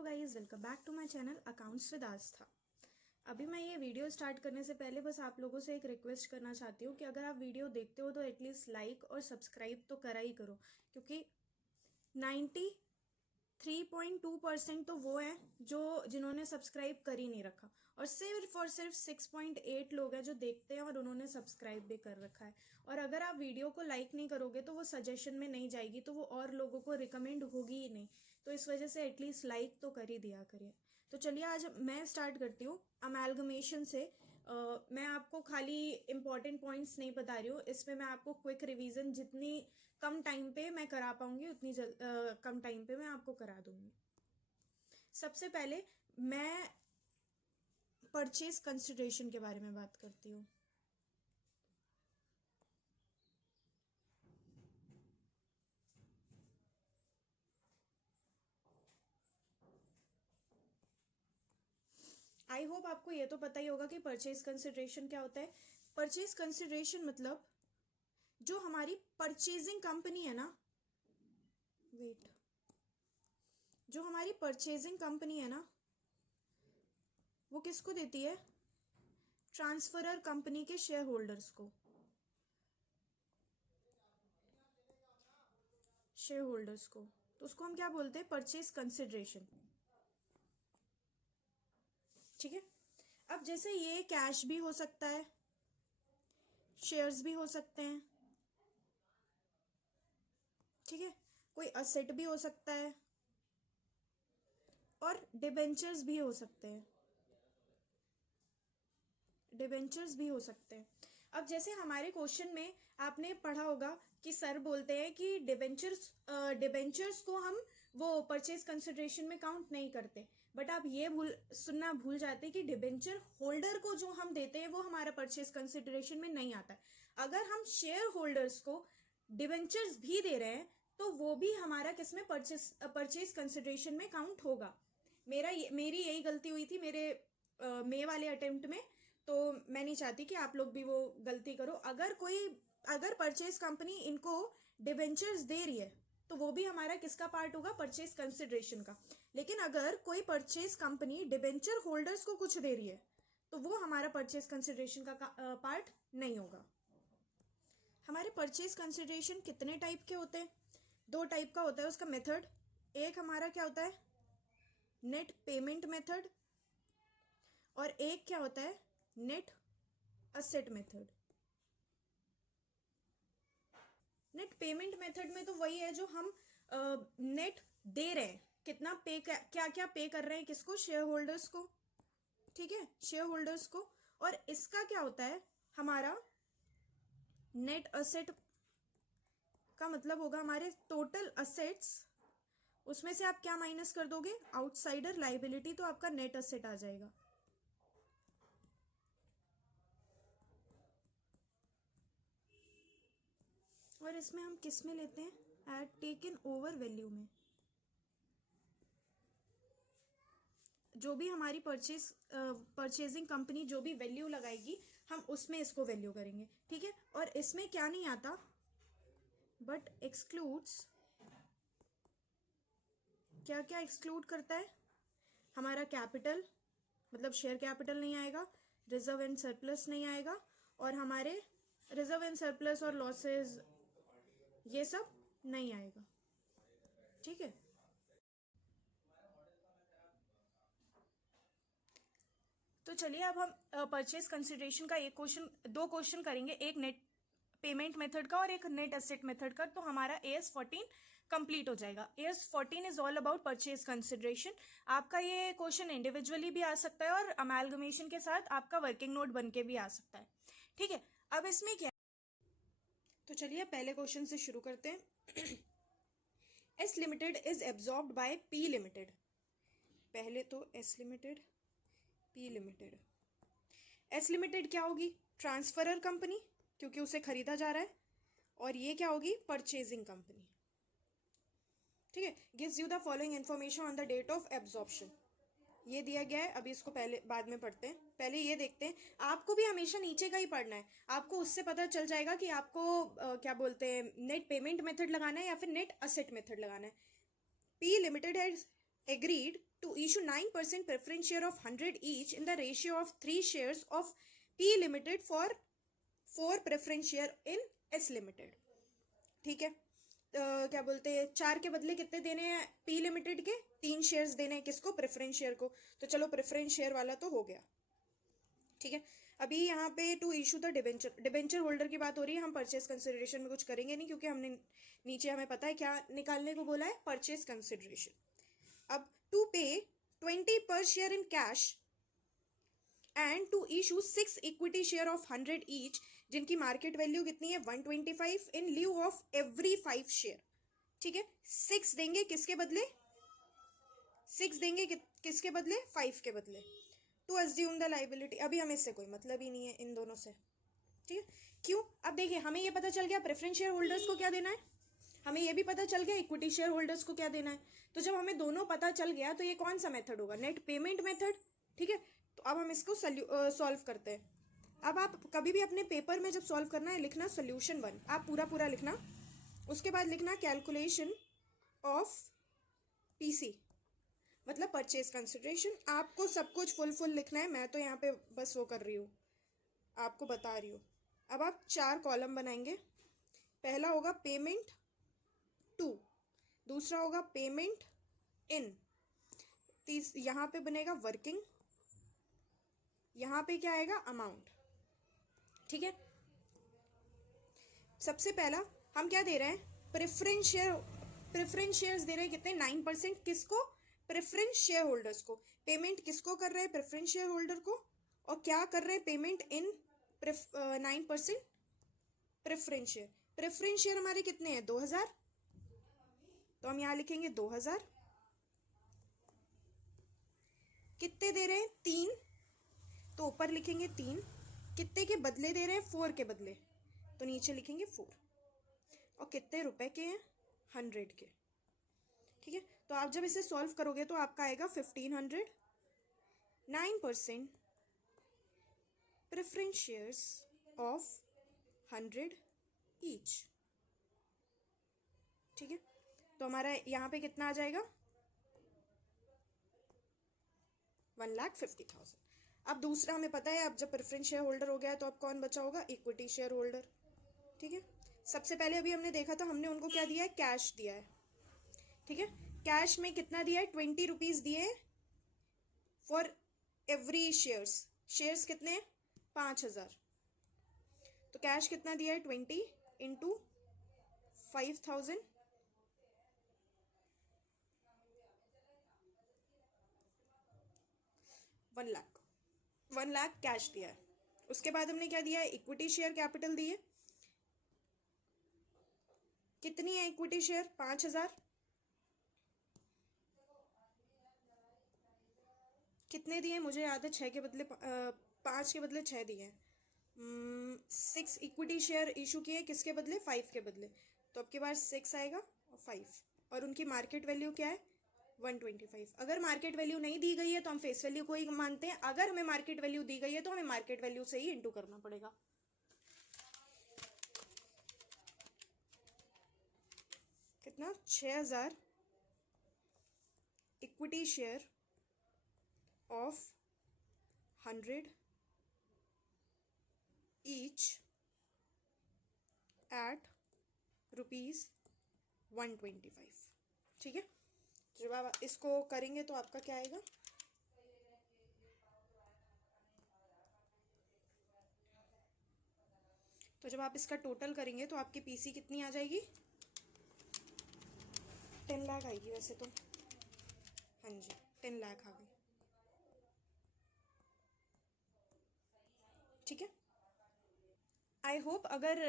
Guys welcome back to my channel accounts with Aastha. अभी मैं ये वीडियो स्टार्ट करने से पहले बस आप लोगों से एक रिक्वेस्ट करना चाहती हूँ कि अगर आप वीडियो देखते हो तो एटलीस्ट लाइक और सब्सक्राइब तो करा ही करो, क्योंकि 93.2% तो वो हैं जो जिन्होंने सब्सक्राइब कर ही नहीं रखा, और सिर्फ 6.8 लोग हैं जो देखते हैं और उन्होंने सब्सक्राइब भी कर रखा है। और अगर आप वीडियो को लाइक नहीं करोगे तो वो सजेशन में नहीं जाएगी, तो वो और लोगों को रिकमेंड होगी ही नहीं। तो इस वजह से एटलीस्ट लाइक तो कर ही दिया करिए। तो चलिए आज मैं स्टार्ट करती हूँ अमेलगमेशन से। मैं आपको खाली इम्पॉर्टेंट पॉइंट्स नहीं बता रही हूँ, इसमें मैं आपको क्विक रिवीजन जितनी कम टाइम पे मैं करा पाऊंगी उतनी कम टाइम पे मैं आपको करा दूंगी। सबसे पहले मैं परचेज कंसिडरेशन के बारे में बात करती हूँ। आई होप आपको ये तो पता ही होगा कि परचेज कंसिडरेशन क्या होता है। परचेज कंसिडरेशन मतलब जो हमारी परचेजिंग कंपनी है ना, वेट, जो हमारी परचेजिंग कंपनी है ना वो किसको देती है? ट्रांसफरर कंपनी के शेयर होल्डर्स को, शेयर होल्डर्स को। तो उसको हम क्या बोलते हैं? Purchase consideration. ठीक है। अब जैसे ये कैश भी हो सकता है, शेयर्स भी हो सकते हैं, ठीक है, कोई असेट भी हो सकता है और डिबेंचर्स भी हो सकते हैं, डिबेंचर्स भी हो सकते हैं। अब जैसे हमारे क्वेश्चन में आपने पढ़ा होगा कि सर बोलते हैं कि डिबेंचर्स डिबेंचर्स को हम वो परचेज कंसिडरेशन में काउंट नहीं करते, बट आप ये सुनना भूल जाते हैं कि डिबेंचर होल्डर को जो हम देते हैं वो हमारा परचेज कंसिडरेशन में नहीं आता है। अगर हम शेयर होल्डर्स को डिबेंचर्स भी दे रहे हैं तो वो भी हमारा किसमें? परचेज कंसिडरेशन में काउंट होगा। मेरी यही गलती हुई थी मेरे मे वाले अटेम्प्ट में, तो मैं नहीं चाहती कि आप लोग भी वो गलती करो। अगर परचेज कंपनी इनको डिबेंचर्स दे रही है तो वो भी हमारा किसका पार्ट होगा? परचेज कंसिडरेशन का। लेकिन अगर कोई परचेज कंपनी डिबेंचर होल्डर्स को कुछ दे रही है तो वो हमारा परचेज कंसिडरेशन का पार्ट नहीं होगा। हमारे परचेज कंसिडरेशन कितने टाइप के होते हैं? दो टाइप का होता है उसका मेथड। एक हमारा क्या होता है? नेट पेमेंट मेथड, और एक क्या होता है? Net asset method. Net payment method में तो वही है जो हम नेट दे रहे हैं, कितना पे, क्या क्या पे कर रहे हैं, किसको? शेयर होल्डर्स को। ठीक है, शेयर होल्डर्स को। और इसका क्या होता है? हमारा नेट असेट का मतलब होगा हमारे टोटल असेट्स, उसमें से आप क्या माइनस कर दोगे? आउटसाइडर लाइबिलिटी, तो आपका नेट असेट आ जाएगा। और इसमें हम किस में लेते हैं? एट टेकन ओवर वैल्यू में। जो भी हमारी परचेजिंग कंपनी जो भी वैल्यू लगाएगी हम उसमें इसको वैल्यू करेंगे। ठीक है। और इसमें क्या नहीं आता? बट एक्सक्लूड्स, क्या क्या एक्सक्लूड करता है? हमारा कैपिटल, मतलब शेयर कैपिटल नहीं आएगा, रिजर्व एंड सरप्लस नहीं आएगा, और हमारे रिजर्व एंड सरप्लस और लॉसेस ये सब नहीं आएगा। ठीक है। तो चलिए अब हम परचेज कंसिडरेशन का दो क्वेश्चन करेंगे, एक नेट पेमेंट मेथड का और एक नेट एसेट मेथड का। तो हमारा AS14 कंप्लीट हो जाएगा। AS14 is all about purchase consideration. आपका ये क्वेश्चन इंडिविजुअली भी आ सकता है और अमेलगमेशन के साथ आपका वर्किंग नोट बन के भी आ सकता है। ठीक है। अब इसमें क्या, तो चलिए पहले क्वेश्चन से शुरू करते हैं। S limited is absorbed by P limited. पहले तो S limited, P limited. S limited क्या होगी? ट्रांसफरर कंपनी, क्योंकि उसे खरीदा जा रहा है, और ये क्या होगी? Purchasing company. ठीक है। Gives you the following information on the date of absorption. ये दिया गया है, अभी इसको पहले बाद में पढ़ते हैं, पहले ये देखते हैं। आपको भी हमेशा नीचे का ही पढ़ना है, आपको उससे पता चल जाएगा कि आपको क्या बोलते हैं, नेट पेमेंट मेथड लगाना है या फिर नेट असेट मेथड लगाना है। P limited has agreed to issue 9% preference share of 100 each in the ratio of 3 shares of P Limited for 4 preference share in S Limited. ठीक है, क्या बोलते हैं, 4 के बदले कितने देने हैं P Limited के? 3 शेयर्स देने हैं किसको? प्रेफरेंस शेयर को. तो चलो प्रेफरेंस शेयर वाला तो हो गया. ठीक है, अभी यहाँ पे to issue the debenture holder की बात हो रही है. हम परचेज कंसिडरेशन में कुछ करेंगे नहीं, क्योंकि हमने नीचे हमें पता है क्या निकालने को बोला है, परचेज कंसिडरेशन. अब टू पे 20 पर share in cash and to issue 6 equity share of 100 each, जिनकी मार्केट वैल्यू कितनी है 125, in lieu of every 5 share. ठीक है, 6 देंगे किसके बदले? 6 देंगे किसके बदले? 5 के बदले. To assume the liability. अभी हमें इससे कोई मतलब ही नहीं है इन दोनों से. ठीक है, क्यों? अब देखिए, हमें ये पता चल गया प्रेफरेंस शेयर होल्डर्स को क्या देना है, हमें ये भी पता चल गया इक्विटी शेयर होल्डर्स को क्या देना है. तो जब हमें दोनों पता चल गया तो ये कौन सा मेथड होगा? Net payment method. ठीक है, तो अब हम इसको सॉल्व करते हैं. अब आप कभी भी अपने पेपर में जब सॉल्व करना है लिखना सोल्यूशन 1, आप पूरा पूरा लिखना. उसके बाद लिखना कैलकुलेशन ऑफ पीसी, मतलब परचेज कंसिडरेशन. आपको सब कुछ फुल लिखना है, मैं तो यहाँ पे बस वो कर रही हूँ, आपको बता रही हूँ. अब आप 4 कॉलम बनाएंगे. पहला होगा पेमेंट टू, दूसरा होगा पेमेंट इन, यहाँ पे बनेगा वर्किंग, यहाँ पे क्या आएगा? अमाउंट. ठीक है, सबसे पहला हम क्या दे रहे हैं? प्रेफरेंस शेयर्स दे रहे हैं कितने? 9%. किसको? प्रेफरेंस शेयर होल्डर्स को. पेमेंट किसको कर रहे हैं? प्रेफरेंस शेयर होल्डर को. और क्या कर रहे हैं? Payment in 9% preference share. Preference share हमारे कितने हैं? 2000. तो हम यहाँ लिखेंगे 2000. कितने दे रहे हैं? 3. तो ऊपर लिखेंगे 3. कितने के बदले दे रहे हैं? 4 के बदले, तो नीचे लिखेंगे 4. और कितने रुपए के हैं? 100 के. ठीक है, तो आप जब इसे सॉल्व करोगे तो आपका आएगा 1500. 9% प्रेफरेंस शेयर्स ऑफ 100 ईच. ठीक है, तो हमारा यहाँ पे कितना आ जाएगा? 1,50,000. अब दूसरा हमें पता है, अब जब प्रेफरेंस शेयर होल्डर हो गया है तो अब कौन बचा होगा? Equity share holder. ठीक है, सबसे पहले अभी हमने देखा था, हमने उनको क्या दिया है? कैश दिया है. ठीक है, कैश में कितना दिया है? 20 रुपीज़ दिए हैं फॉर एवरी शेयर्स कितने हैं? 5000. तो कैश कितना दिया है? 20 इंटू 5000, 1 लाख कैश दिया है. उसके बाद हमने क्या दिया है? इक्विटी शेयर कैपिटल दी है. कितनी है इक्विटी शेयर? 5000. कितने दिए? मुझे याद है 6 के बदले 5 के बदले 6 दिए हैं. 6 इक्विटी शेयर इशू किए किसके बदले? 5 के बदले. तो अब के बाद 6 आएगा और 5, और उनकी मार्केट वैल्यू क्या है? 125. अगर मार्केट वैल्यू नहीं दी गई है तो हम फेस वैल्यू को ही मानते हैं. अगर हमें मार्केट वैल्यू दी गई है तो हमें मार्केट वैल्यू से ही इंटू करना पड़ेगा. कितना? 6000 equity share of 100 each eight ₹125. ठीक है, जब आप इसको करेंगे तो आपका क्या आएगा? तो जब आप इसका टोटल करेंगे तो आपकी पीसी कितनी आ जाएगी? 10 लाख आएगी वैसे तो. हाँ जी, 10 लाख आ गई. ठीक है, आई होप अगर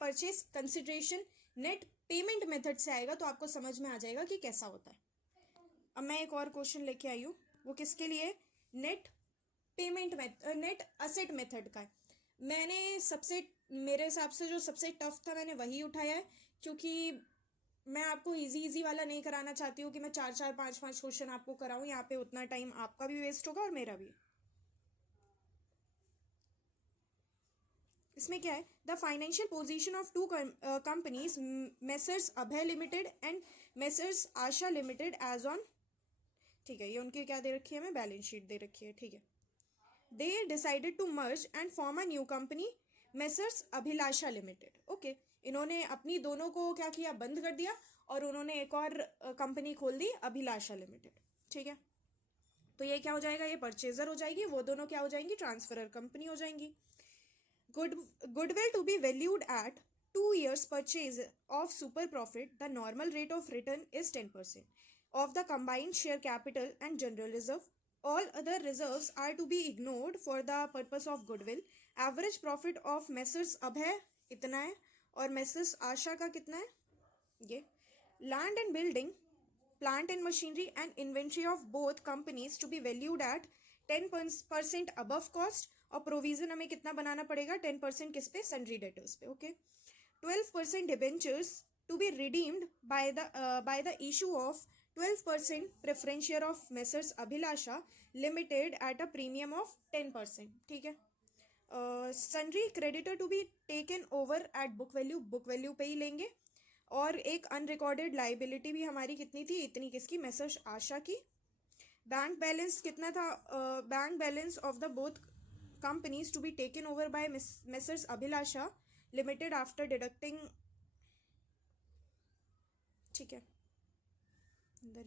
purchase consideration net payment method से आएगा तो आपको समझ में आ जाएगा कि कैसा होता है. अब मैं एक और क्वेश्चन लेके आई हूँ, वो किसके लिए? Net payment net asset method का है. मेरे हिसाब से जो सबसे टफ था मैंने वही उठाया है, क्योंकि मैं आपको इजी वाला नहीं कराना चाहती हूँ कि मैं 4 5 क्वेश्चन आपको कराऊँ. यहाँ पे उतना टाइम आपका भी वेस्ट होगा और मेरा भी. इसमें क्या है? The financial position of 2 companies, messrs Abhay limited and messrs Asha limited as on. ठीक है, ये उनकी क्या दे रखी है, हमें बैलेंस शीट दे रखी है, ठीक है। They decided to merge and form a new company messrs Abhilasha limited. Okay, इन्होंने अपनी दोनों को क्या किया, बंद कर दिया, और उन्होंने एक और कंपनी खोल दी, अभिलाषा लिमिटेड। ठीक है, तो ये क्या हो जाएगा, ये परचेजर हो जाएगी, वो दोनों क्या हो जाएंगी, ट्रांसफरर कंपनी हो जाएंगी। Goodwill to be valued at 2 years purchase of super profit. The normal rate of return is 10% of the combined share capital and general reserve. All other reserves are to be ignored for the purpose of goodwill. Average profit of Messrs Abhay इतना है, और Messrs आशा का कितना है, ये। Land and building, plant and machinery and inventory of both companies to be valued at 10% above cost, और provision हमें कितना बनाना पड़ेगा, 10% किस पे, सन्ड्री डेटर्स पे। Okay, 12% debentures to be redeemed by the issue of 12% preference share of messrs Abhilasha limited at a premium of 10%। ठीक है, sundry creditor to be taken over at book value पे ही लेंगे, और एक अनरिकॉर्डेड लाइबिलिटी भी हमारी कितनी थी, इतनी, किसकी, मेसर्स आशा की। बैंक बैलेंस कितना था, bank balance of the both companies to be taken over by Messrs Abhilasha Limited after deducting, ठीक है, in the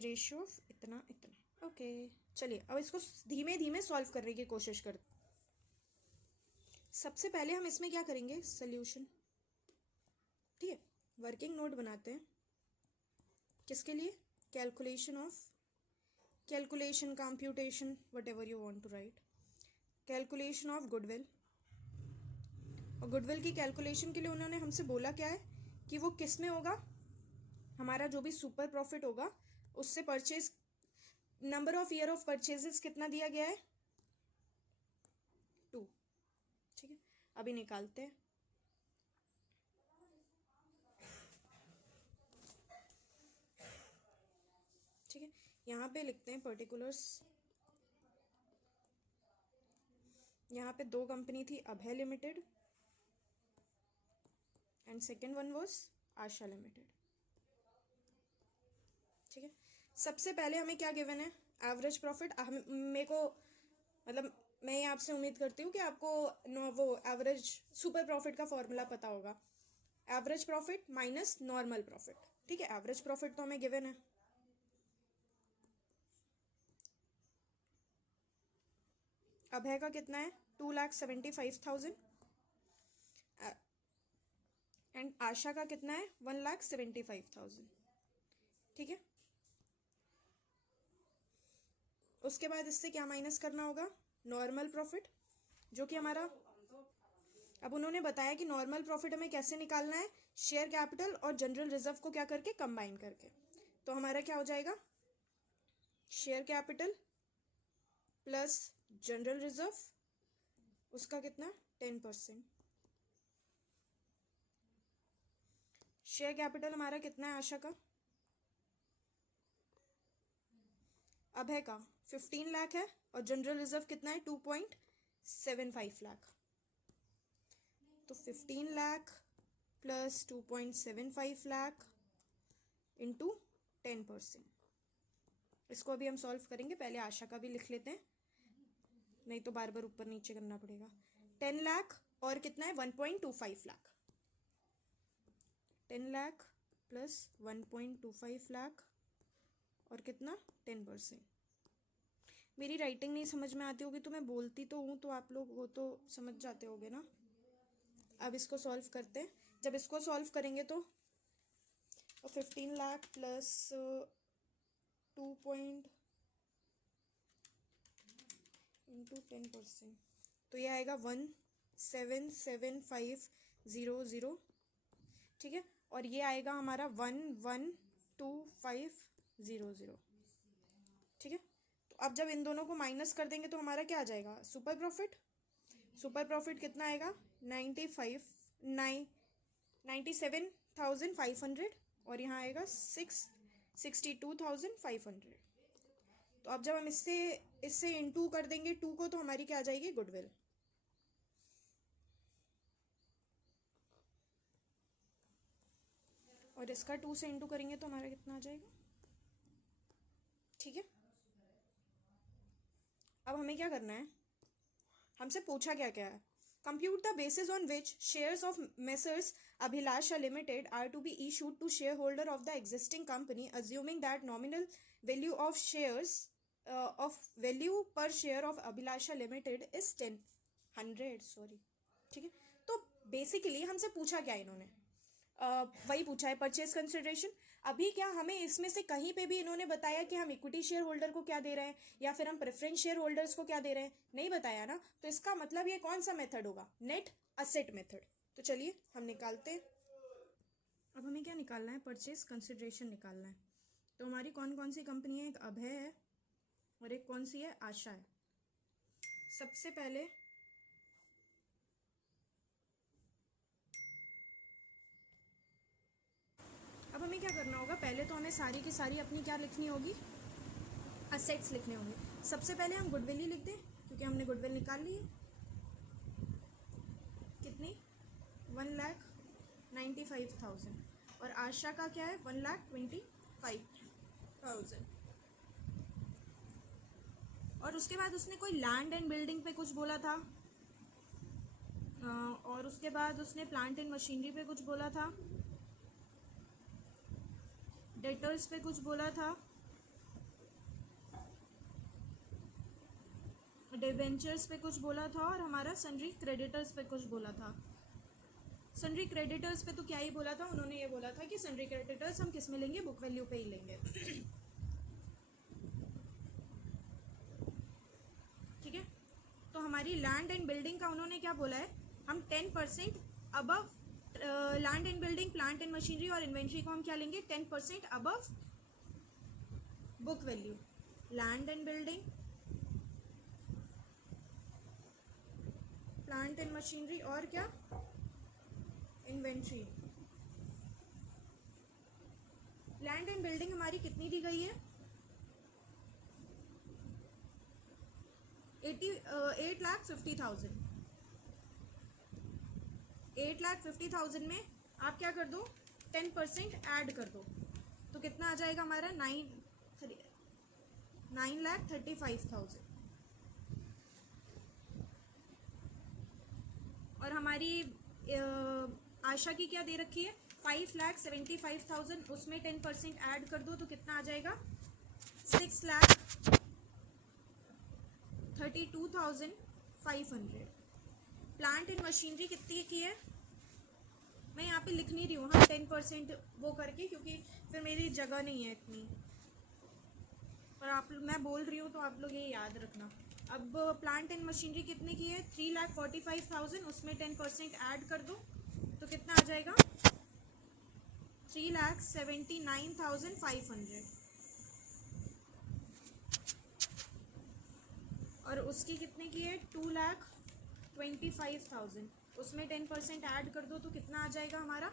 ratio of इतना इतना। ओके, चलिए अब इसको धीमे धीमे सॉल्व करने की कोशिश करते। सबसे पहले हम इसमें क्या करेंगे, सोल्यूशन। ठीक है, वर्किंग नोट बनाते हैं, किसके लिए, calculation computation, whatever you want to write, calculation of goodwill. और गुडविल की कैलकुलेशन के लिए उन्होंने हमसे बोला क्या है, कि वो किस में होगा, हमारा जो भी सुपर प्रॉफिट होगा उससे purchase, number of year of purchases कितना दिया गया है, 2। ठीक है, अभी निकालते हैं। ठीक है, यहाँ पे लिखते हैं पर्टिकुलर्स। यहाँ पे 2 कंपनी थी, Abhay limited and second one was Asha limited. ठीक है, सबसे पहले हमें क्या गिवन है, एवरेज प्रॉफिट। मेरे को मतलब मैं आपसे उम्मीद करती हूँ कि आपको वो एवरेज सुपर प्रॉफिट का फॉर्मूला पता होगा, average profit minus normal profit. ठीक है, एवरेज प्रॉफिट तो हमें गिवन है, अभय का कितना है, 2,75,000, एंड आशा का कितना है, 1,75,000। ठीक है, उसके बाद इससे क्या माइनस करना होगा, नॉर्मल प्रॉफिट, जो कि हमारा, अब उन्होंने बताया कि नॉर्मल प्रॉफिट हमें कैसे निकालना है, शेयर कैपिटल और जनरल रिजर्व को क्या करके, कंबाइन करके। तो हमारा क्या हो जाएगा, share capital plus general reserve, उसका कितना, 10%। शेयर कैपिटल हमारा कितना है, आशा का, अभय का 15 लाख है, और जनरल रिजर्व कितना है, 2.75 लाख। तो 15 लाख प्लस 2.75 लाख इंटू 10%। इसको अभी हम सॉल्व करेंगे, पहले आशा का भी लिख लेते हैं, नहीं तो बार बार ऊपर नीचे करना पड़ेगा। 10 लाख और कितना है, 1.25 लाख। 10 लाख प्लस 1.25 लाख और कितना, 10%। मेरी राइटिंग नहीं समझ में आती होगी तो मैं बोलती तो हूँ, तो आप लोग वो तो समझ जाते होगे ना। अब इसको सॉल्व करते हैं, जब इसको सॉल्व करेंगे तो 15 लाख प्लस 2 इंटू 10%, तो ये आएगा 177,500। ठीक है, और ये आएगा हमारा 112500। ठीक है, तो अब जब इन दोनों को माइनस कर देंगे तो हमारा क्या आ जाएगा, सुपर प्रॉफिट। सुपर प्रॉफिट कितना आएगा, 97,500, और यहाँ आएगा 62,500। तो अब जब हम इससे इनटू कर देंगे 2 को, तो हमारी क्या आ जाएगी, गुडविल। और इसका 2 से इनटू करेंगे तो हमारा कितना आ जाएगा, अब हमें क्या करना है, हमसे पूछा क्या क्या है, compute the basis on which shares of messrs Abhilasha limited are to be issued to share holder of the existing company assuming that nominal value of shares of value per share of Abhilasha limited is 100 sorry, ठीक है। तो basically हमसे पूछा क्या इन्होंने, वही पूछा है परचेज कंसिडरेशन। अभी क्या हमें इसमें से कहीं पे भी इन्होंने बताया कि हम इक्विटी शेयर होल्डर को क्या दे रहे हैं या फिर हम प्रेफरेंस शेयर होल्डर्स को क्या दे रहे हैं, नहीं बताया ना। तो इसका मतलब ये कौन सा मेथड होगा, नेट असेट मेथड। तो चलिए हम निकालते हैं। अब हमें क्या निकालना है, परचेज कंसिडरेशन निकालना है। तो हमारी कौन कौन सी कंपनी है, एक अभय है और एक कौन सी है, आशा है। सबसे पहले अब हमें क्या करना होगा, पहले तो हमें सारी की सारी अपनी क्या लिखनी होगी, असेट्स लिखने होंगे। सबसे पहले हम गुडविल ही लिख दें क्योंकि हमने गुडविल निकाल ली है। कितनी, 1,95,000। और आशा का क्या है, 1,25,000। और उसके बाद उसने कोई लैंड एंड बिल्डिंग पे कुछ बोला था, और उसके बाद उसने प्लांट एंड मशीनरी पे कुछ बोला था, डेटर्स पे कुछ बोला था, डिवेंचर्स पे कुछ बोला था, और हमारा सन्ड्री क्रेडिटर्स पे कुछ बोला था। सन्ड्री क्रेडिटर्स पे तो क्या ही बोला था उन्होंने, ये बोला था कि सन्ड्री क्रेडिटर्स हम किस में लेंगे, बुक वैल्यू पे ही लेंगे। ठीक है। तो हमारी लैंड एंड बिल्डिंग का उन्होंने क्या बोला है, हम 10% above land and building, plant and machinery और इन्वेंट्री को हम क्या लेंगे, 10% above book value. Land and building, plant and machinery और क्या, इन्वेंट्री। लैंड एंड बिल्डिंग हमारी कितनी दी गई है, 8,50,000। 8,50,000 में आप क्या कर दो, 10% ऐड कर दो, तो कितना आ जाएगा हमारा, 9,35,000। और हमारी आशा की क्या दे रखी है, 5,75,000, उसमें 10% ऐड कर दो तो कितना आ जाएगा, 6,32,500। प्लांट एंड मशीनरी कितनी की है, मैं यहाँ पे लिख नहीं रही हूँ, हाँ 10% वो करके, क्योंकि फिर मेरी जगह नहीं है इतनी, और मैं बोल रही हूँ तो आप लोग ये याद रखना। अब प्लांट एंड मशीनरी कितने की है, 3,45,000, उसमें 10% ऐड कर दो तो कितना आ जाएगा, 3,79,500। और उसकी कितने की है, 2,25,000, उसमें 10% ऐड कर दो तो कितना आ जाएगा हमारा,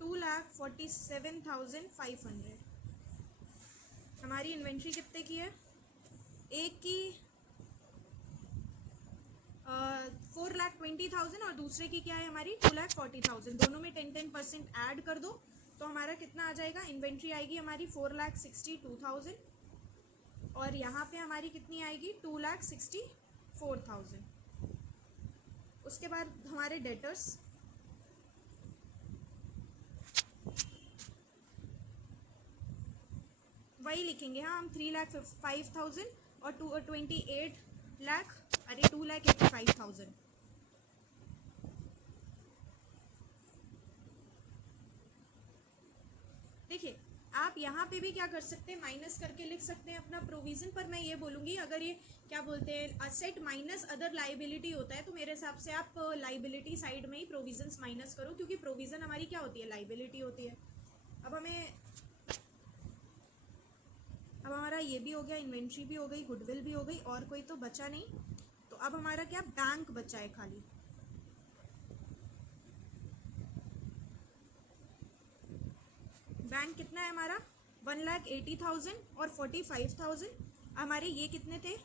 2,47,500। हमारी इन्वेंट्री कितने की है, एक की 4,20,000 और दूसरे की क्या है हमारी, 2,40,000। दोनों में 10% ऐड कर दो तो हमारा कितना आ जाएगा, इन्वेंट्री आएगी हमारी 4,62,000, और यहाँ पे हमारी कितनी आएगी, 2,64,000। उसके बाद हमारे डेटर्स, वही लिखेंगे, हाँ हम 3,05,000 और 2,85,000। देखिए आप यहाँ पे भी क्या कर सकते हैं, माइनस करके लिख सकते हैं अपना प्रोविजन, पर मैं ये बोलूँगी अगर ये क्या बोलते हैं असेट माइनस अदर लाइबिलिटी होता है तो मेरे हिसाब से आप लाइबिलिटी साइड में ही प्रोविजंस माइनस करो, क्योंकि प्रोविजन हमारी क्या होती है, लाइबिलिटी होती है। अब हमारा ये भी हो गया, इन्वेंट्री भी हो गई, गुडविल भी हो गई, और कोई तो बचा नहीं। तो अब हमारा क्या, बैंक बचा है खाली। बैंक कितना है हमारा, 1,80,000 और 45,000। हमारे ये कितने थे,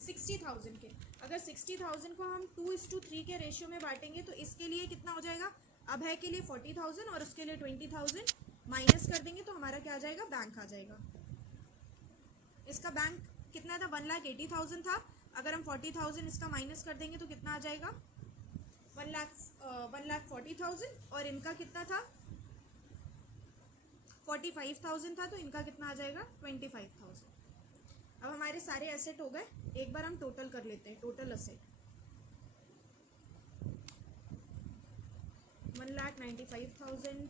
60,000 के। अगर 60,000 को हम 2:3 के रेशियो में बांटेंगे तो इसके लिए कितना हो जाएगा, अभय के लिए 40,000 और उसके लिए 20,000 माइनस कर देंगे तो हमारा क्या आ जाएगा, बैंक आ जाएगा। इसका बैंक कितना था, 1,80,000 था। अगर हम 40,000 इसका माइनस कर देंगे तो कितना आ जाएगा, 1,40,000। और इनका कितना था, 45,000 था, तो इनका कितना आ जाएगा, 25,000। अब हमारे सारे एसेट हो गए। एक बार हम टोटल कर लेते हैं। Total asset 1,95,000,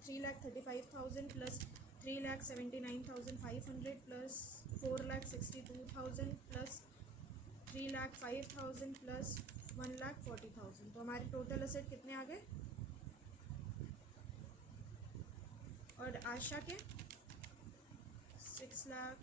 3,35,000 plus 3,79,500 plus 4,62,000 plus 3,05,000 plus 1,40,000। तो हमारे टोटल एसेट कितने आ गए। और आशा के 6 लाख।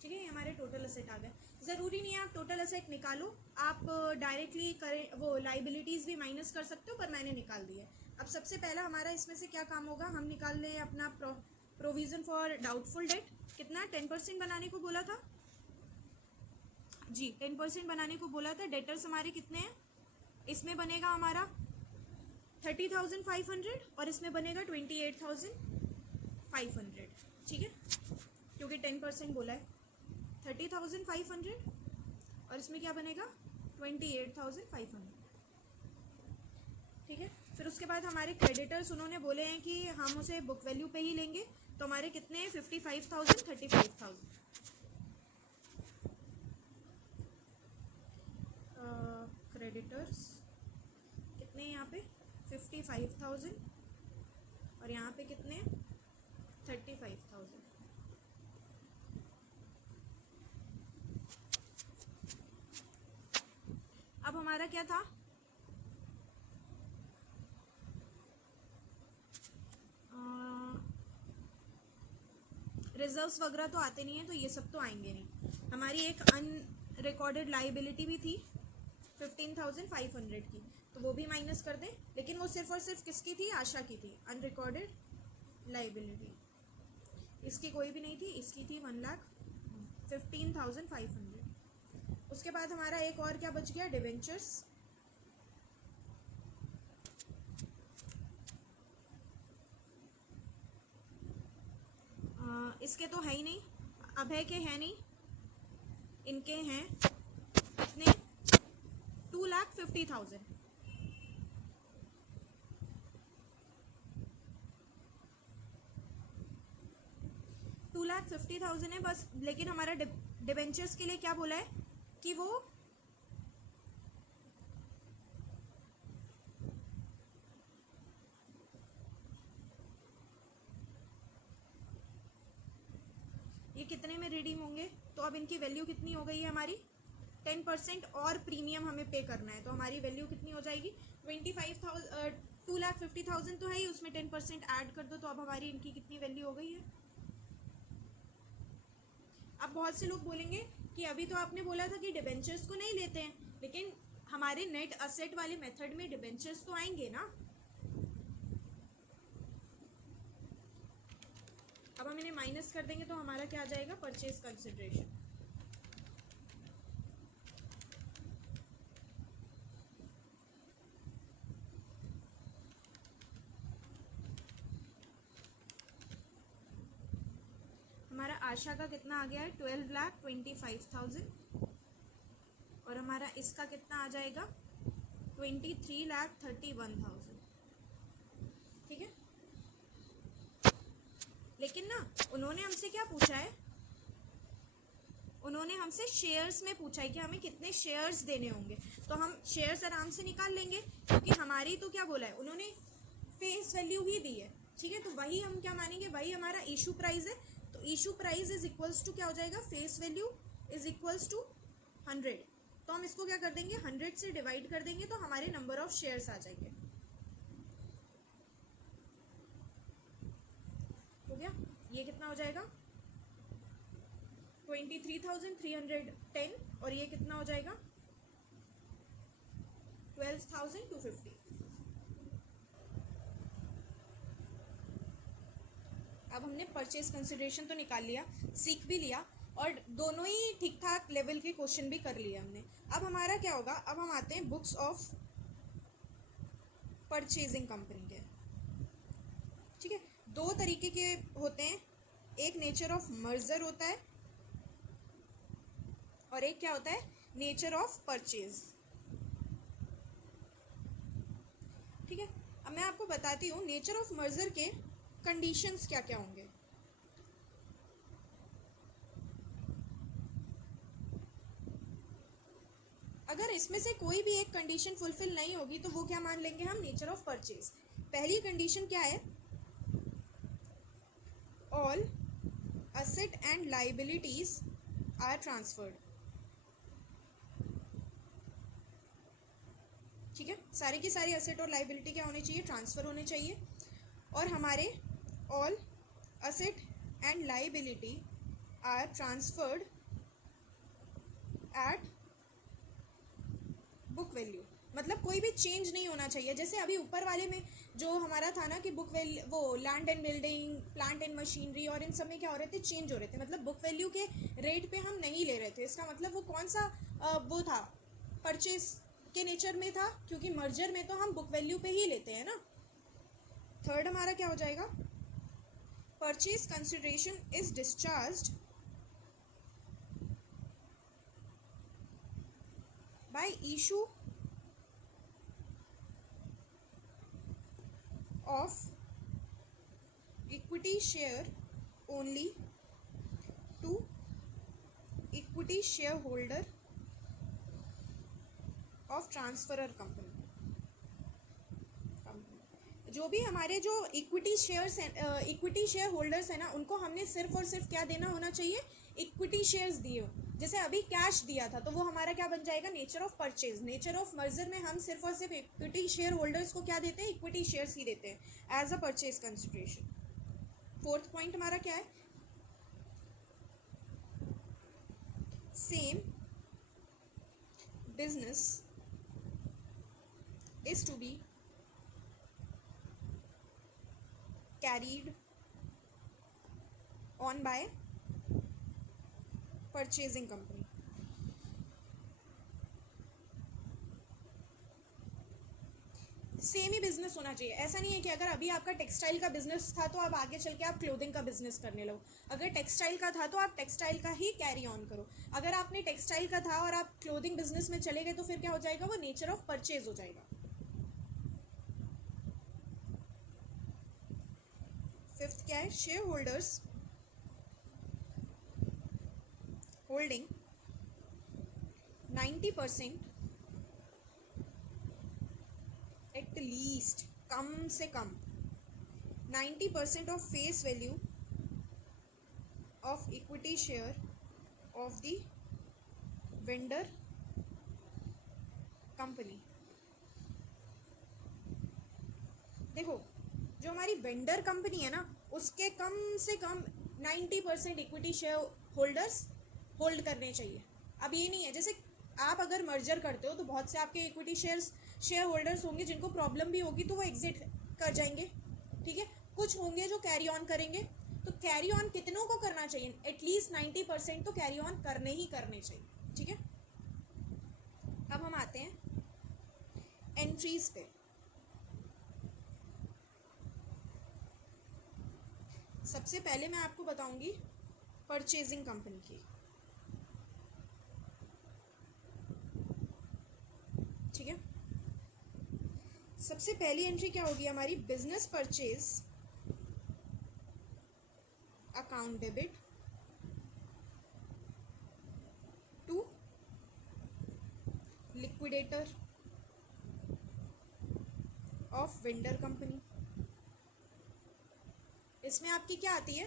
ठीक है, ये हमारे टोटल एसेट आ गए। ज़रूरी नहीं है आप टोटल एसेट निकालो, आप डायरेक्टली करें वो लाइबिलिटीज़ भी माइनस कर सकते हो, पर मैंने निकाल दी है। अब सबसे पहला हमारा इसमें से क्या काम होगा, हम निकाल लें अपना प्रोविज़न फॉर डाउटफुल डेट। कितना, 10% बनाने को बोला था जी, 10% बनाने को बोला था। डेटर्स हमारे कितने हैं, इसमें बनेगा हमारा 30,500 और इसमें बनेगा 28,500। ठीक है, क्योंकि 10% बोला है। 30,500 और इसमें क्या बनेगा, 28,500। ठीक है, फिर उसके बाद हमारे क्रेडिटर्स उन्होंने बोले हैं कि हम उसे बुक वैल्यू पे ही लेंगे, तो हमारे कितने हैं, 55,000, 35,000। क्रेडिटर्स कितने हैं यहाँ पे, 55,000 और यहाँ पे कितने, 35,000। अब हमारा क्या था, रिजर्व्स वगैरह तो आते नहीं है, तो ये सब तो आएंगे नहीं। हमारी एक अनरिकॉर्डेड लाइबिलिटी भी थी 15,500 की, तो वो भी माइनस कर दें। लेकिन वो सिर्फ और सिर्फ किसकी थी, आशा की थी, अनरिकॉर्डेड लाइबिलिटी। इसकी कोई भी नहीं थी, इसकी थी 1,15,500। उसके बाद हमारा एक और क्या बच गया, डिवेंचर्स। इसके तो है ही नहीं, अभय के हैं नहीं, इनके हैं कितने, 2,50,000। $2,50,000 है बस। लेकिन हमारा डिबेंचर्स के लिए क्या बोला है कि वो ये कितने में रिडीम होंगे, तो अब इनकी वैल्यू कितनी हो गई है हमारी, 10% और प्रीमियम हमें पे करना है, तो हमारी वैल्यू कितनी हो जाएगी, 25,000। 2,50,000 तो है ही, उसमें 10% ऐड कर दो, तो अब हमारी इनकी कितनी वैल्यू हो गई है। अब बहुत से लोग बोलेंगे कि अभी तो आपने बोला था कि डिबेंचर्स को नहीं लेते हैं, लेकिन हमारे नेट असेट वाले मेथड में डिबेंचर्स तो आएंगे ना। अब हम इन्हें माइनस कर देंगे तो हमारा क्या आ जाएगा, परचेज कंसिडरेशन। हमारा आशा का कितना आ गया है, 12,25,000 और हमारा इसका कितना आ जाएगा, 23,31,000। ठीक है, लेकिन ना उन्होंने हमसे क्या पूछा है, उन्होंने हमसे शेयर्स में पूछा है कि हमें कितने शेयर्स देने होंगे। तो हम शेयर्स आराम से निकाल लेंगे, क्योंकि हमारी तो क्या बोला है उन्होंने, फेस वैल्यू ही दी है। ठीक है, तो वही हम क्या मानेंगे, वही हमारा इशू प्राइस है। तो issue price is equals to क्या हो जाएगा, face value is equals to 100। तो हम इसको क्या कर देंगे, 100 से डिवाइड कर देंगे, तो हमारे नंबर ऑफ शेयर्स आ जाएंगे। हो गया, ये कितना हो जाएगा, 23,310 और ये कितना हो जाएगा, 12,250। अब अब हमने परचेज कंसिडरेशन तो निकाल लिया, सीख भी लिया, और दोनों ही ठीक ठाक लेवल के क्वेश्चन भी कर लिए हमने। अब हमारा क्या होगा, अब हम आते हैं बुक्स ऑफ परचेजिंग कंपनी के। ठीक है, दो तरीके के होते हैं, एक नेचर ऑफ मर्जर होता है और एक क्या होता है, नेचर ऑफ परचेज। ठीक है, अब मैं आपको बताती हूँ नेचर ऑफ मर्जर के कंडीशंस क्या क्या होंगे। अगर इसमें से कोई भी एक कंडीशन फुलफिल नहीं होगी तो वो क्या मान लेंगे हम, नेचर ऑफ परचेज। पहली कंडीशन क्या है, all asset and liabilities are transferred. ठीक है, सारी की सारी असेट और लाइबिलिटी क्या होनी चाहिए, ट्रांसफर होने चाहिए। और हमारे all asset and liability are transferred at book value, मतलब कोई भी चेंज नहीं होना चाहिए। जैसे अभी ऊपर वाले में जो हमारा था ना कि बुक वैल्यू, वो land and building, plant and machinery और इन सब में क्या हो रहे थे, चेंज हो रहे थे, मतलब बुक वैल्यू के रेट पे हम नहीं ले रहे थे। इसका मतलब वो कौन सा वो था, परचेज के नेचर में था, क्योंकि मर्जर में तो हम बुक वैल्यू पे ही लेते हैं ना। थर्ड हमारा क्या हो जाएगा, purchase consideration is discharged by issue of equity share only to equity shareholder of transferor company। जो भी हमारे जो इक्विटी शेयर्स हैं, इक्विटी शेयर होल्डर्स है ना, उनको हमने सिर्फ और सिर्फ क्या देना होना चाहिए, इक्विटी शेयर्स दिए हो। जैसे अभी कैश दिया था तो वो हमारा क्या बन जाएगा, nature of purchase. Nature of merger में हम सिर्फ और सिर्फ इक्विटी शेयर होल्डर्स को क्या देते हैं, इक्विटी शेयर्स ही देते हैं as a purchase consideration. Fourth point हमारा क्या है, same business is to be carried on by purchasing company। Same ही बिजनेस होना चाहिए। ऐसा नहीं है कि अगर अभी आपका टेक्सटाइल का बिजनेस था तो अब आगे चल के आप क्लोथिंग का बिजनेस करने लगो। अगर टेक्सटाइल का था तो आप टेक्सटाइल का ही कैरी ऑन करो। अगर आपने टेक्सटाइल का था और आप क्लोथिंग बिजनेस में चले गए तो फिर क्या हो जाएगा, वो नेचर ऑफ परचेज हो जाएगा। फिफ्थ क्या है, share holders holding 90% at least, कम से कम 90% of face value of equity share of the vendor company. देखो, जो हमारी वेंडर कंपनी है ना, उसके कम से कम 90% इक्विटी शेयर होल्डर्स होल्ड करने चाहिए। अब ये नहीं है, जैसे आप अगर मर्जर करते हो तो बहुत से आपके इक्विटी शेयर होल्डर्स होंगे जिनको प्रॉब्लम भी होगी तो वो एग्जिट कर जाएंगे। ठीक है, कुछ होंगे जो कैरी ऑन करेंगे। तो कैरी ऑन कितनों को करना चाहिए, एटलीस्ट 90% तो कैरी ऑन करने ही करने चाहिए। ठीक है, अब हम आते हैं एंट्रीज पे। सबसे पहले मैं आपको बताऊंगी परचेजिंग कंपनी की। ठीक है, सबसे पहली एंट्री क्या होगी हमारी, business purchase account debit to liquidator of vendor company. इसमें आपकी क्या आती है,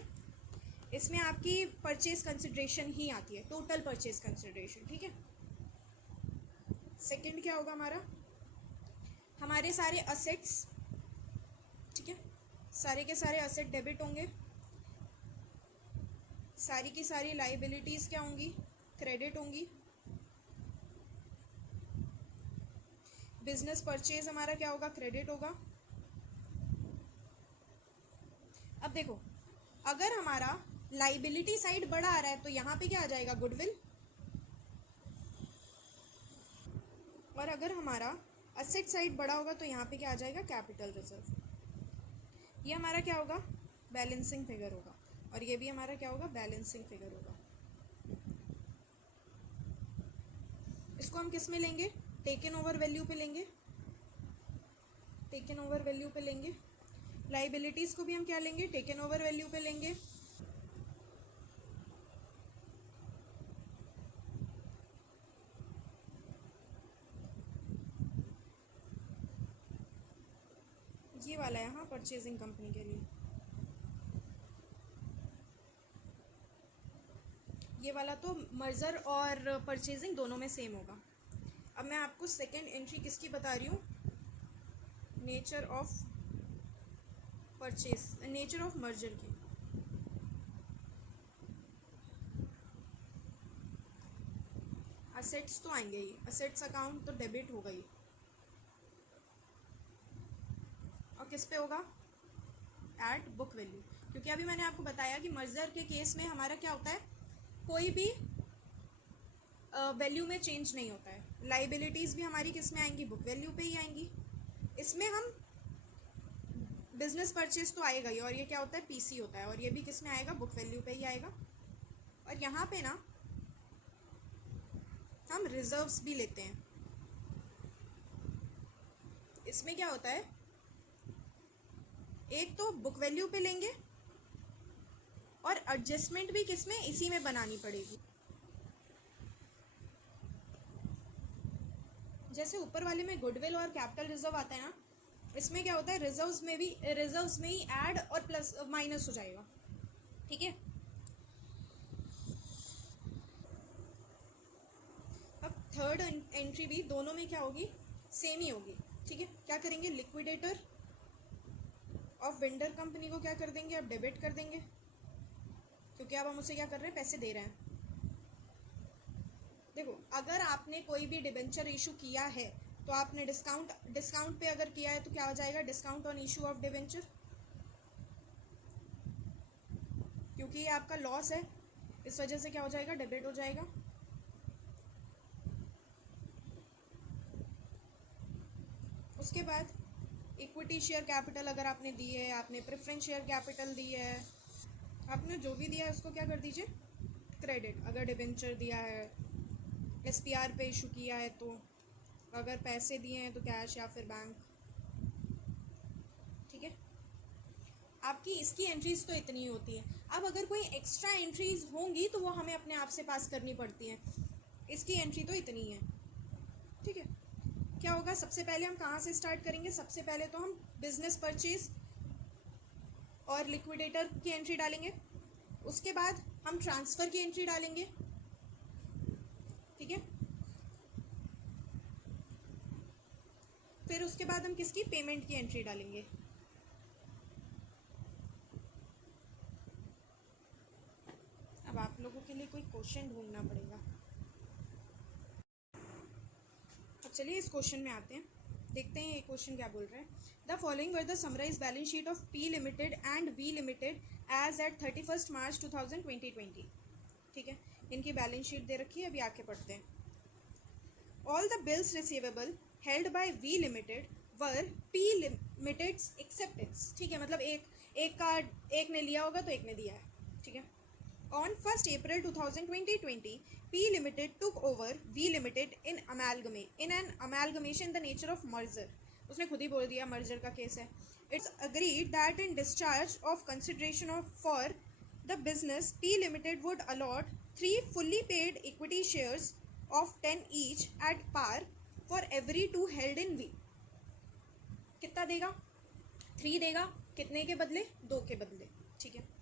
इसमें आपकी परचेज कंसिडरेशन ही आती है, टोटल परचेज कंसिडरेशन। ठीक है, सेकंड क्या होगा हमारा, हमारे सारे असेट्स, ठीक है, सारे के सारे असेट डेबिट होंगे, सारी की सारी लाइबिलिटीज क्या होंगी, क्रेडिट होंगी। बिजनेस परचेज हमारा क्या होगा, क्रेडिट होगा। अब देखो, अगर हमारा लाइबिलिटी साइड बड़ा आ रहा है तो यहाँ पे क्या आ जाएगा, गुडविल। और अगर हमारा असेट साइड बड़ा होगा तो यहाँ पे क्या आ जाएगा, कैपिटल रिजर्व। ये हमारा क्या होगा, बैलेंसिंग फिगर होगा। और ये भी हमारा क्या होगा, बैलेंसिंग फिगर होगा। इसको हम किस में लेंगे, टेकन ओवर वैल्यू पे लेंगे, टेकन ओवर वैल्यू पे लेंगे। लाइबिलिटीज को भी हम क्या लेंगे, टेकन ओवर वैल्यू पे लेंगे। ये वाला है हाँ, परचेजिंग कंपनी के लिए ये वाला तो मर्जर और परचेजिंग दोनों में सेम होगा। अब मैं आपको सेकंड एंट्री किसकी बता रही हूँ, nature of purchase, nature of merger की। असेट्स तो आएंगे ही, असेट्स अकाउंट तो डेबिट होगा ही। और किस पे होगा, एट बुक वैल्यू, क्योंकि अभी मैंने आपको बताया कि मर्जर के केस में हमारा क्या होता है, कोई भी वैल्यू में चेंज नहीं होता है। लाइबिलिटीज़ भी हमारी किस में आएंगी, बुक वैल्यू पे ही आएंगी। इसमें हम बिजनेस परचेज तो आएगा ही, और ये क्या होता है, पीसी होता है, और ये भी किस में आएगा, बुक वैल्यू पे ही आएगा। और यहाँ पे ना हम रिजर्व्स भी लेते हैं। इसमें क्या होता है, एक तो बुक वैल्यू पे लेंगे और एडजस्टमेंट भी किस में, इसी में बनानी पड़ेगी। जैसे ऊपर वाले में गुडविल और कैपिटल रिजर्व आता है ना, इसमें क्या होता है, रिजर्व्स में ही ऐड और प्लस माइनस हो जाएगा, ठीक है। अब थर्ड एंट्री भी दोनों में क्या होगी, सेम ही होगी, ठीक है। क्या करेंगे, लिक्विडेटर ऑफ वेंडर कंपनी को क्या कर देंगे, अब डेबिट कर देंगे, क्योंकि अब हम उसे क्या कर रहे हैं, पैसे दे रहे हैं। देखो, अगर आपने कोई भी डिबेंचर इशू किया है तो आपने डिस्काउंट पे अगर किया है तो क्या हो जाएगा, discount on issue of debenture, क्योंकि ये आपका लॉस है, इस वजह से क्या हो जाएगा, डेबिट हो जाएगा। उसके बाद इक्विटी शेयर कैपिटल अगर आपने दी है, आपने प्रेफरेंस शेयर कैपिटल दी है, आपने जो भी दिया है उसको क्या कर दीजिए, क्रेडिट। अगर डिबेंचर दिया है, एसपीआर पे इशू किया है, तो अगर पैसे दिए हैं तो कैश या फिर बैंक, ठीक है। आपकी इसकी एंट्रीज तो इतनी होती है। अब अगर कोई एक्स्ट्रा एंट्रीज होंगी तो वो हमें अपने आप से पास करनी पड़ती हैं। इसकी एंट्री तो इतनी है, ठीक है। क्या होगा, सबसे पहले हम कहाँ से स्टार्ट करेंगे, सबसे पहले तो हम बिजनेस परचेज और लिक्विडेटर की एंट्री डालेंगे, उसके बाद हम ट्रांसफ़र की एंट्री डालेंगे, ठीक है। फिर उसके बाद हम किसकी, पेमेंट की एंट्री डालेंगे। अब आप लोगों के लिए कोई क्वेश्चन ढूंढना पड़ेगा। अब चलिए इस क्वेश्चन में आते हैं, देखते हैं ये क्वेश्चन क्या बोल रहा है। The following were the summarise balance sheet of P limited and V limited as at 31 March 2020। ठीक है, इनकी बैलेंस शीट दे रखी है, अभी आके पढ़ते हैं। All the bills receivable held by V limited were P limited's acceptance. ठीक है, मतलब एक ने लिया होगा तो एक ने दिया है, ठीक है। On 1st April 2020, P Limited took over V Limited in an amalgamation the nature of merger. उसने खुद ही बोल दिया merger का केस है. It's agreed that in discharge of consideration for the business, P Limited would allot 3 fully paid equity shares of 10 each at par for every 2 held in V. कितना देगा, 3 देगा, कितने के बदले, 2 के बदले, ठीक है।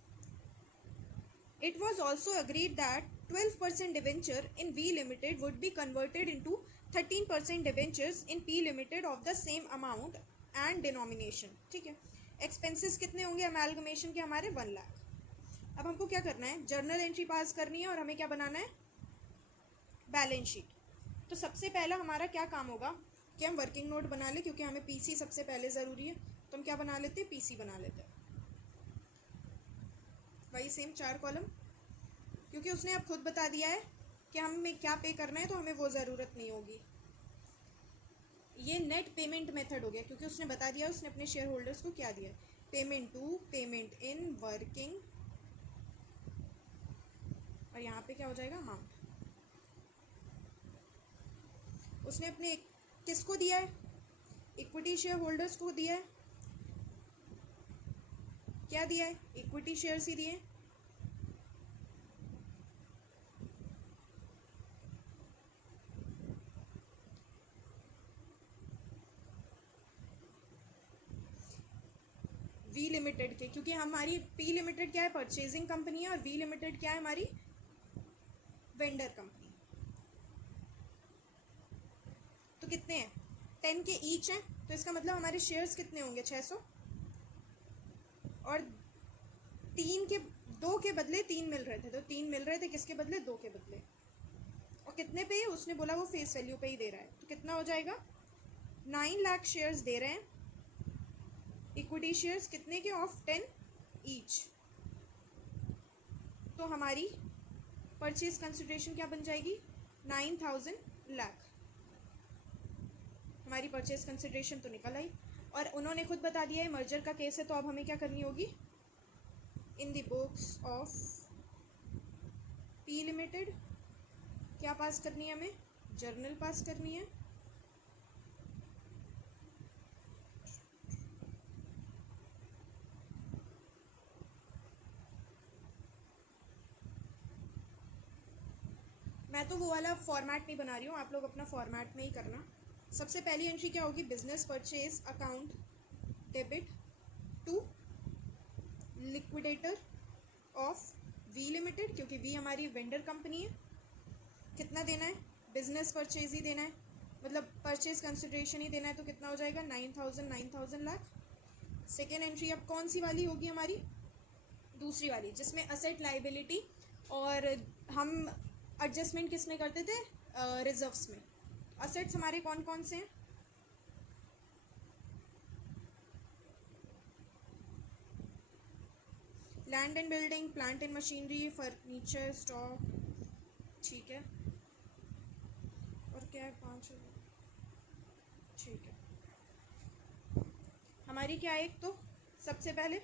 It was also agreed that 12% debenture in V Limited would be converted into 13% debentures in P Limited of the same amount and denomination, ठीक है। एक्सपेंसेस कितने होंगे अमेलगमेशन के, हमारे 1 लाख। अब हमको क्या करना है, जर्नल एंट्री पास करनी है और हमें क्या बनाना है, बैलेंस शीट। तो सबसे पहला हमारा क्या काम होगा कि हम वर्किंग नोट बना ले, क्योंकि हमें पीसी सबसे पहले ज़रूरी है, तो हम क्या बना लेते हैं, पीसी बना लेते हैं। वही सेम 4 कॉलम, क्योंकि उसने अब खुद बता दिया है कि हमें क्या पे करना है, तो हमें वो ज़रूरत नहीं होगी। ये नेट पेमेंट मेथड हो गया, क्योंकि उसने बता दिया उसने अपने शेयर होल्डर्स को क्या दिया है, payment to, payment in, working, और यहाँ पे क्या हो जाएगा, अमाउंट। उसने अपने किसको दिया है, इक्विटी शेयर होल्डर्स को दिया है। क्या दिया है, इक्विटी शेयर्स ही दिए। वी लिमिटेड के, क्योंकि हमारी पी लिमिटेड क्या है, परचेजिंग कंपनी है, और वी लिमिटेड क्या है, हमारी वेंडर कंपनी। तो कितने हैं, 10 के ईच हैं, तो इसका मतलब हमारे शेयर्स कितने होंगे, 600, और 3 के 2 के बदले 3 मिल रहे थे, तो 3 मिल रहे थे किसके बदले, 2 के बदले। और कितने पे, उसने बोला वो फेस वैल्यू पे ही दे रहा है, तो कितना हो जाएगा, 9 लाख शेयर्स दे रहे हैं, इक्विटी शेयर्स कितने के, ऑफ 10 ईच। तो हमारी परचेज कंसिडरेशन क्या बन जाएगी, 9000 लाख। हमारी परचेज कंसिडरेशन तो निकल आई, और उन्होंने खुद बता दिया है मर्जर का केस है, तो अब हमें क्या करनी होगी, in the books of P limited क्या पास करनी है, हमें जर्नल पास करनी है। मैं तो वो वाला फॉर्मेट नहीं बना रही हूँ, आप लोग अपना फॉर्मेट में ही करना। सबसे पहली एंट्री क्या होगी, business purchase account debit to liquidator of V limited, क्योंकि वी हमारी वेंडर कंपनी है। कितना देना है, बिजनेस परचेज ही देना है, मतलब परचेज कंसिडरेशन ही देना है, तो कितना हो जाएगा, 9000 लाख। सेकेंड एंट्री अब कौन सी वाली होगी, हमारी दूसरी वाली, जिसमें असेट लाइबिलिटी और हम एडजस्टमेंट किस में करते थे, रिजर्व्स में। असेट्स हमारे कौन कौन से हैं, land and building, plant and machinery, furniture, stock, ठीक है, और क्या है, 5, ठीक है। हमारी क्या है, एक तो सबसे पहले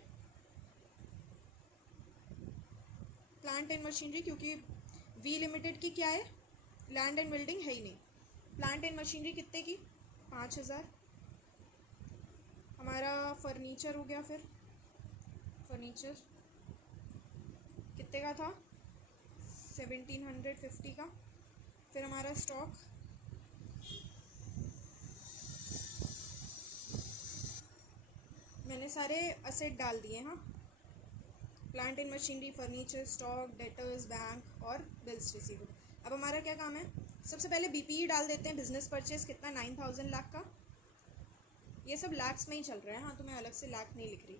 प्लांट एंड मशीनरी, क्योंकि वी लिमिटेड की क्या है, लैंड एंड बिल्डिंग है ही नहीं। प्लांट एंड मशीनरी कितने की, 5000। हमारा फर्नीचर हो गया, फिर फर्नीचर कितने का था, 1750 का। फिर हमारा स्टॉक, मैंने सारे असेट डाल दिए, हाँ, plant and machinery, furniture, stock, debtors, bank और बिल्स रिसीवेबल। अब हमारा क्या काम है, सबसे पहले बीपीई डाल देते हैं, बिजनेस परचेज कितना, 9000 लाख का। ये सब लैक्स में ही चल रहा है, हाँ, तो मैं अलग से लाख नहीं लिख रही।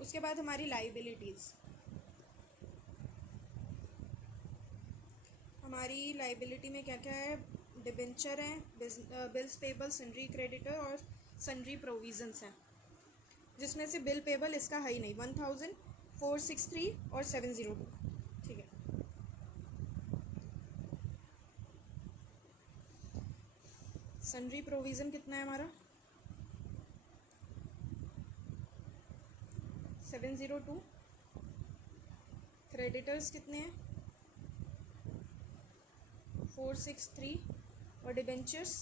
उसके बाद हमारी लाइबिलिटीज़, हमारी लाइबिलिटी में क्या क्या है, डिबेंचर हैं, बिल्स पेबल, सन्ड्री क्रेडिटर और सन्ड्री प्रोविजंस हैं, जिसमें से बिल पेबल इसका है ही नहीं, 1463 और 702, ठीक है। सन्ड्री प्रोविज़न कितना है हमारा, 702। क्रेडिटर्स कितने हैं, 463, और डिबेंचर्स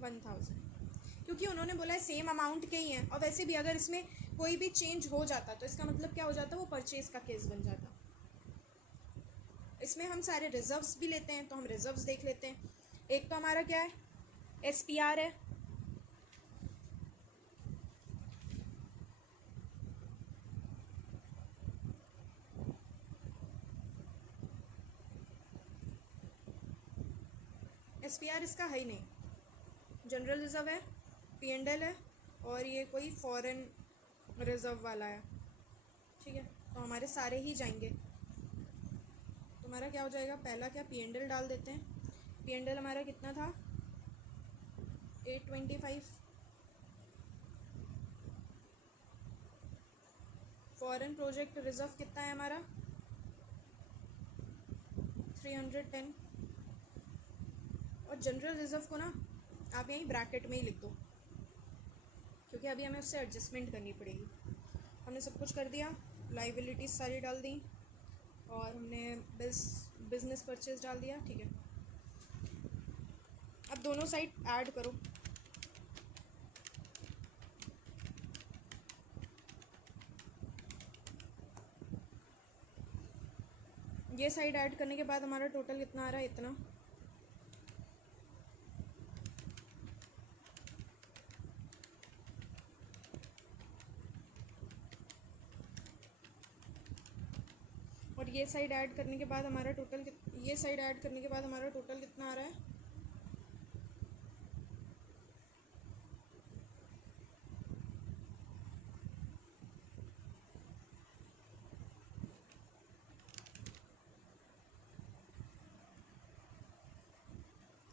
1000, क्योंकि उन्होंने बोला है सेम अमाउंट के ही हैं, और वैसे भी अगर इसमें कोई भी चेंज हो जाता तो इसका मतलब क्या हो जाता, वो परचेज का केस बन जाता। इसमें हम सारे रिजर्व्स भी लेते हैं, तो हम रिजर्व्स देख लेते हैं। एक तो हमारा क्या है, एसपीआर है, एसपीआर इसका है ही नहीं, जनरल रिजर्व है, पीएनडल है, और ये कोई फॉरेन रिजर्व वाला है, ठीक है, तो हमारे सारे ही जाएंगे। क्या हो जाएगा, पहला क्या P&L डाल देते हैं। P&L हमारा कितना था 825। फॉरेन प्रोजेक्ट रिजर्व कितना है हमारा 310। और जनरल रिजर्व को ना आप यहीं ब्रैकेट में ही लिख दो, क्योंकि अभी हमें उससे एडजस्टमेंट करनी पड़ेगी। हमने सब कुछ कर दिया, लाइबिलिटीज सारी डाल दी और हमने बिजनेस परचेज डाल दिया। ठीक है, अब दोनों साइड ऐड करो। ये साइड ऐड करने के बाद हमारा टोटल कितना आ रहा है, इतना। और ये साइड ऐड करने के बाद हमारा टोटल ये साइड ऐड करने के बाद हमारा टोटल कितना आ रहा है,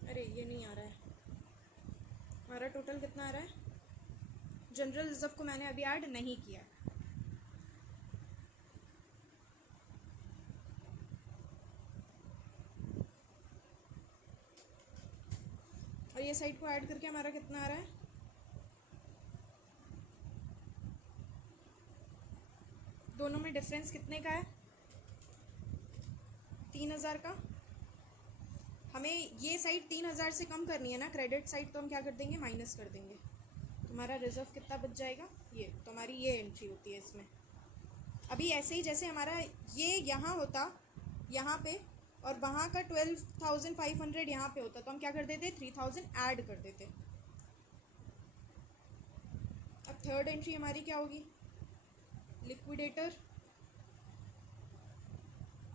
अरे ये नहीं आ रहा है, हमारा टोटल कितना आ रहा है। जनरल रिजर्व को मैंने अभी ऐड नहीं किया। और ये साइड को ऐड करके हमारा कितना आ रहा है, दोनों में डिफरेंस कितने का है, 3000 का। हमें ये साइड 3000 से कम करनी है ना क्रेडिट साइड, तो हम क्या कर देंगे, माइनस कर देंगे। तुम्हारा रिजर्व कितना बच जाएगा, ये तो हमारी ये एंट्री होती है इसमें। अभी ऐसे ही जैसे हमारा ये यहाँ होता यहाँ पे, और वहाँ का 12,500 यहाँ पे होता, तो हम क्या कर देते, 3000 ऐड कर देते। अब थर्ड एंट्री हमारी क्या होगी, लिक्विडेटर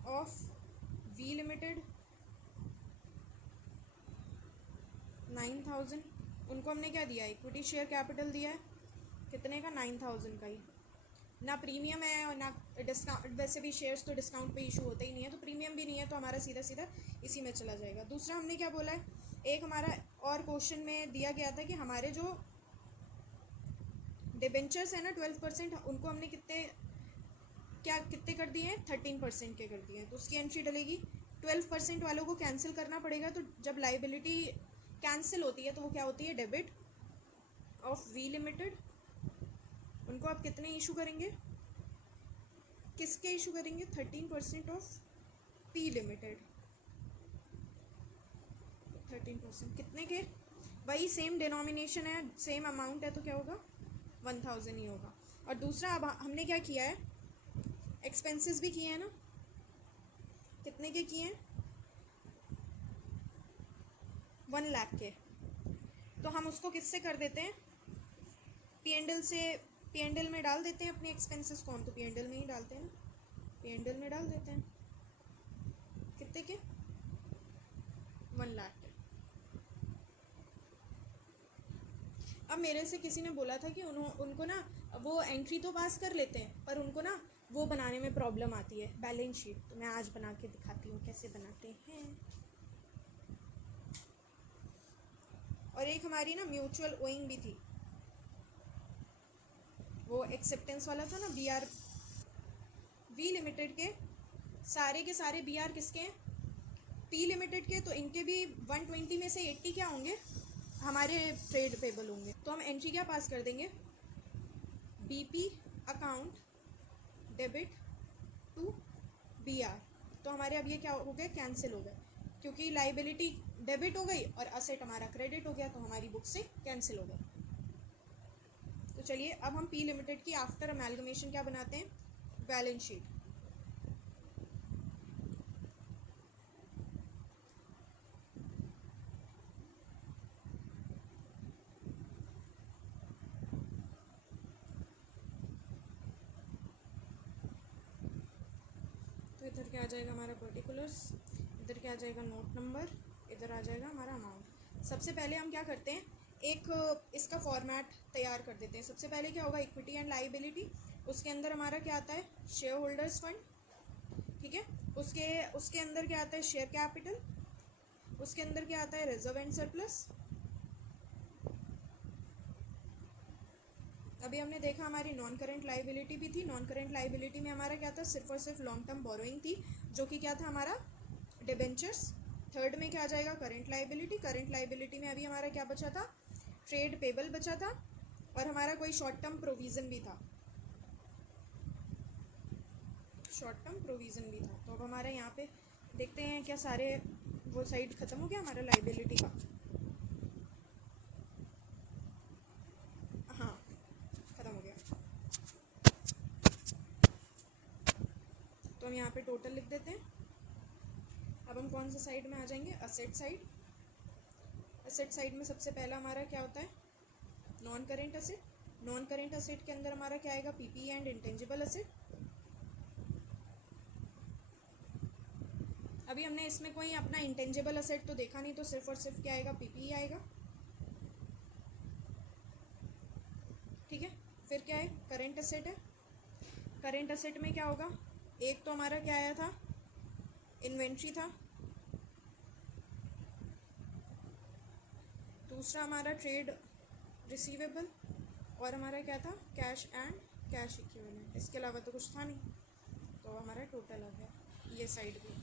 ऑफ वी लिमिटेड 9000। उनको हमने क्या दिया, इक्विटी शेयर कैपिटल दिया है, कितने का, 9000 का ही। ना प्रीमियम है और ना डिस्काउंट, वैसे भी शेयर्स तो डिस्काउंट पे इशू होते ही नहीं है, तो प्रीमियम भी नहीं है, तो हमारा सीधा सीधा इसी में चला जाएगा। दूसरा हमने क्या बोला है, एक हमारा और क्वेश्चन में दिया गया था कि हमारे जो डिबेंचर्स है ना 12%, उनको हमने कितने कर दिए हैं, 13% के कर दिए हैं, तो उसकी एंट्री डलेगी। 12% वालों को कैंसिल करना पड़ेगा, तो जब लाइबिलिटी कैंसिल होती है तो वो क्या होती है, डेबिट ऑफ वी लिमिटेड। उनको आप कितने इशू करेंगे, किसके इशू करेंगे, 13% ऑफ पी लिमिटेड। 13% कितने के, वही सेम डिनोमिनेशन है, सेम अमाउंट है, तो क्या होगा, 1000 ही होगा। और दूसरा अब हमने क्या किया है, एक्सपेंसेस भी किए हैं ना, कितने के किए हैं, 1 लाख के। तो हम उसको किससे कर देते हैं, P&L से, P&L में डाल देते हैं अपने एक्सपेंसेस को, हम तो P&L में ही डालते हैं ना, P&L में डाल देते हैं। कितने के, 1 लाख के। अब मेरे से किसी ने बोला था कि उनको ना वो एंट्री तो पास कर लेते हैं, पर उनको ना वो बनाने में प्रॉब्लम आती है, बैलेंस शीट। तो मैं आज बना के दिखाती हूँ कैसे बनाते हैं। और एक हमारी ना म्यूचुअल ओइंग भी थी, वो एक्सेप्टेंस वाला था ना, BR वी लिमिटेड के सारे BR किसके हैं, P लिमिटेड के। तो इनके भी 120 में से 80 क्या होंगे, हमारे ट्रेड पेबल होंगे। तो हम एंट्री क्या पास कर देंगे, BP account debit to BR। तो हमारे अब ये क्या हो गए, कैंसिल हो गए, क्योंकि लाइबिलिटी डेबिट हो गई और असेट हमारा क्रेडिट हो गया, तो हमारी बुक से कैंसिल हो गया। तो चलिए अब हम P लिमिटेड की आफ्टर अमेलगमेशन क्या बनाते हैं, बैलेंस शीट। तो इधर क्या आ जाएगा हमारा पर्टिकुलर्स, इधर क्या आ जाएगा नोट नंबर, इधर आ जाएगा हमारा अमाउंट। सबसे पहले हम क्या करते हैं, एक इसका फॉर्मेट तैयार कर देते हैं। सबसे पहले क्या होगा, इक्विटी एंड लाइबिलिटी, उसके अंदर हमारा क्या आता है, शेयर होल्डर्स फंड, ठीक है। उसके उसके अंदर क्या आता है, शेयर कैपिटल, उसके अंदर क्या आता है, रिजर्व एंड सरप्लस। अभी हमने देखा हमारी नॉन करेंट लाइबिलिटी भी थी। नॉन करेंट लाइबिलिटी में हमारा क्या था, सिर्फ और सिर्फ लॉन्ग टर्म बोरोइंग थी, जो कि क्या था हमारा, डिबेंचर्स। थर्ड में क्या आ जाएगा, करेंट लाइबिलिटी। करेंट लाइबिलिटी में अभी हमारा क्या बचा था, ट्रेड पेबल बचा था, और हमारा कोई शॉर्ट टर्म प्रोविज़न भी था, शॉर्ट टर्म प्रोविज़न भी था। तो अब हमारा यहाँ पे देखते हैं क्या सारे वो साइड ख़त्म हो गया हमारा लाइबिलिटी का। हाँ, ख़त्म हो गया। तो हम यहाँ पे टोटल लिख देते हैं। अब हम कौन सा साइड में आ जाएंगे, असेट साइड। असेट साइड में सबसे पहला हमारा क्या होता है, non current asset. Non current asset के अंदर हमारा क्या आएगा, पीपी एंड इंटेंजिबल असेट। अभी हमने इसमें कोई अपना इंटेंजिबल असेट तो देखा नहीं, तो सिर्फ और सिर्फ क्या आएगा, पीपी आएगा। ठीक है, फिर क्या है, करेंट असेट है। करेंट असेट में क्या होगा, एक तो हमारा क्या आया था, इन्वेंट्री था, दूसरा हमारा ट्रेड रिसीवेबल, और हमारा क्या था, कैश एंड कैश इक्विवेलेंट। इसके अलावा तो कुछ था नहीं। तो हमारा टोटल आ गया ये साइड भी।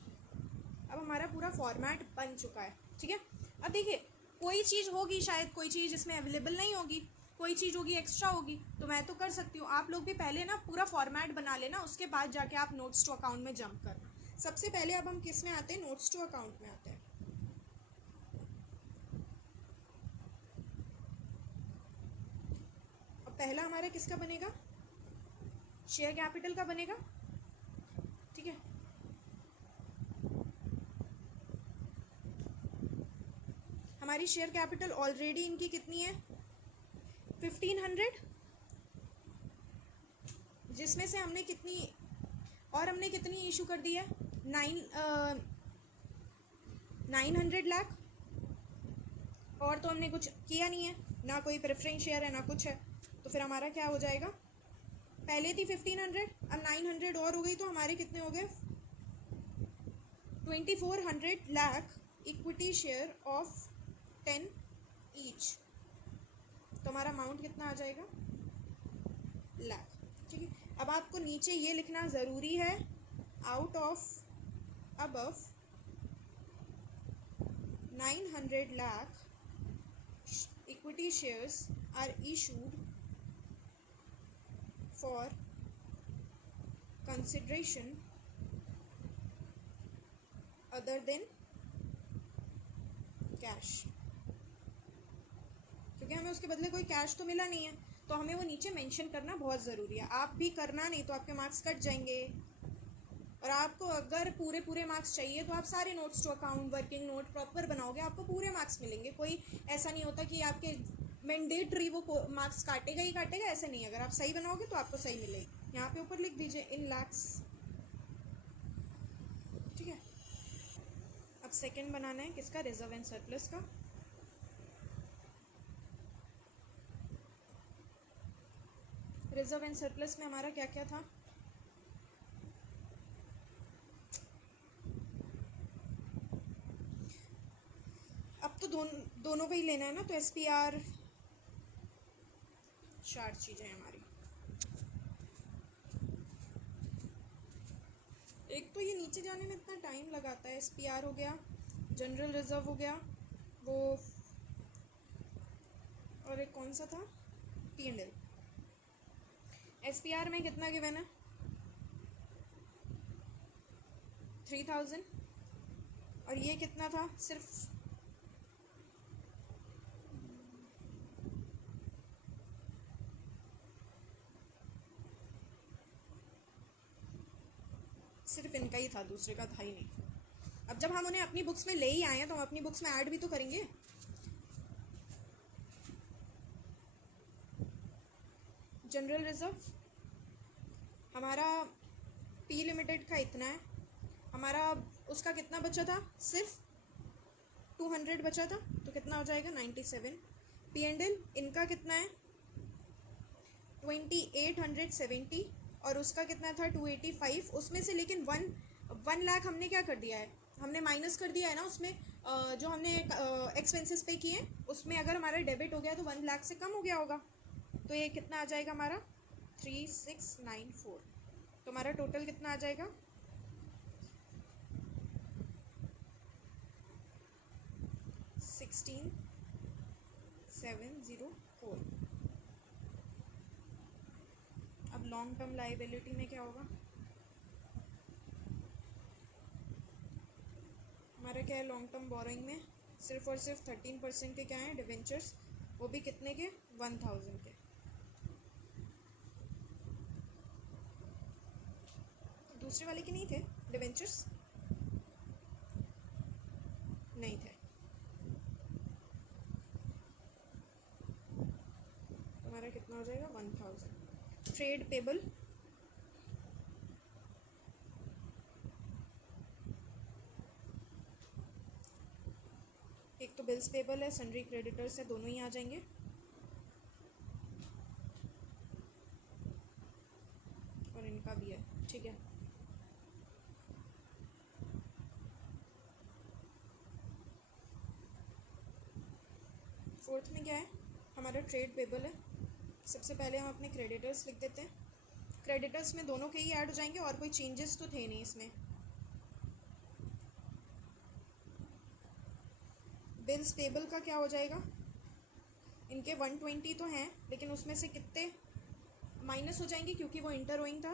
अब हमारा पूरा फॉर्मेट बन चुका है। ठीक है, अब देखिए कोई चीज़ होगी, शायद कोई चीज़ इसमें अवेलेबल नहीं होगी, कोई चीज़ होगी एक्स्ट्रा होगी, तो मैं तो कर सकती हूँ। आप लोग भी पहले ना पूरा फॉर्मेट बना लेना, उसके बाद जाके आप नोट्स टू अकाउंट में जंप करना। सबसे पहले अब हम किस में आते हैं, नोट्स टू अकाउंट में आते हैं। अब पहला हमारा किसका बनेगा, शेयर कैपिटल का बनेगा। ठीक है, हमारी शेयर कैपिटल ऑलरेडी इनकी कितनी है, 1500, जिसमें से हमने कितनी, और हमने कितनी इशू कर दी है, 900 लाख। और तो हमने कुछ किया नहीं है, ना कोई प्रेफरेंस शेयर है ना कुछ है। तो फिर हमारा क्या हो जाएगा, पहले थी 1500, अब 900 और हो गई, तो हमारे कितने हो गए, 2400 lakh equity share of 10 each. तो हमारा अमाउंट कितना आ जाएगा, लाख। ठीक है, अब आपको नीचे ये लिखना ज़रूरी है, out of above 900 lakh equity shares are issued for consideration other than cash. क्योंकि हमें उसके बदले कोई कैश तो मिला नहीं है, तो हमें वो नीचे मेंशन करना बहुत ज़रूरी है। आप भी करना, नहीं तो आपके मार्क्स कट जाएंगे। और आपको अगर पूरे मार्क्स चाहिए तो आप सारे notes to account, working note proper बनाओगे, आपको पूरे मार्क्स मिलेंगे। कोई ऐसा नहीं होता कि आपके मैंडेटरी वो मार्क्स काटेगा ही काटेगा, ऐसा नहीं। अगर आप सही बनाओगे तो आपको सही मिलेगी। यहाँ पे ऊपर लिख दीजिए इन लैक्स। ठीक है, अब सेकेंड बनाना है किसका, रिजर्व एंड सरप्लस का। रिजर्व एंड सरप्लस में हमारा क्या क्या था, अब तो दोनों का ही लेना है ना, तो SPR 4 चीज़ें हमारी। एक तो ये नीचे जाने में इतना टाइम लगाता है, SPR हो गया, जनरल रिजर्व हो गया, वो और एक कौन सा था, P&L। SPR में कितना गिवन है, 3000, और ये कितना था, सिर्फ इनका ही था, दूसरे का था ही नहीं। अब जब हम उन्हें अपनी बुक्स में ले ही आए हैं तो हम अपनी बुक्स में ऐड भी तो करेंगे। जनरल रिजर्व हमारा P लिमिटेड का इतना है, हमारा उसका कितना बचा था, सिर्फ 200 बचा था, तो कितना हो जाएगा, 97। P&L इनका कितना है, 2870, और उसका कितना था, 285। उसमें से लेकिन 1 लाख हमने क्या कर दिया है, हमने माइनस कर दिया है ना उसमें, जो हमने एक्सपेंसेस पे किए उसमें अगर हमारा डेबिट हो गया तो 1 लाख से कम हो गया होगा, तो ये कितना आ जाएगा हमारा 3694। तो हमारा टोटल कितना आ जाएगा 16704। अब लॉन्ग टर्म लाइबिलिटी में क्या होगा, हमारा क्या है लॉन्ग टर्म बोरोइंग में सिर्फ और सिर्फ 13% के क्या हैं डिवेंचर्स, वो भी कितने के 1000 के। दूसरे वाले के नहीं थे डिवेंचर्स, नहीं थे, हमारा कितना हो जाएगा 1000। ट्रेड पेबल, एक तो बिल्स पेबल है, सन्ड्री क्रेडिटर्स है, दोनों ही आ जाएंगे। और इनका भी है, ठीक है। फोर्थ में क्या है हमारा ट्रेड पेबल है। सबसे पहले हम अपने क्रेडिटर्स लिख देते हैं, क्रेडिटर्स में दोनों के ही ऐड हो जाएंगे और कोई चेंजेस तो थे नहीं इसमें। बिल्स पेबल का क्या हो जाएगा, इनके 120 तो हैं लेकिन उसमें से कितने माइनस हो जाएंगे क्योंकि वो इंटरओइंग था,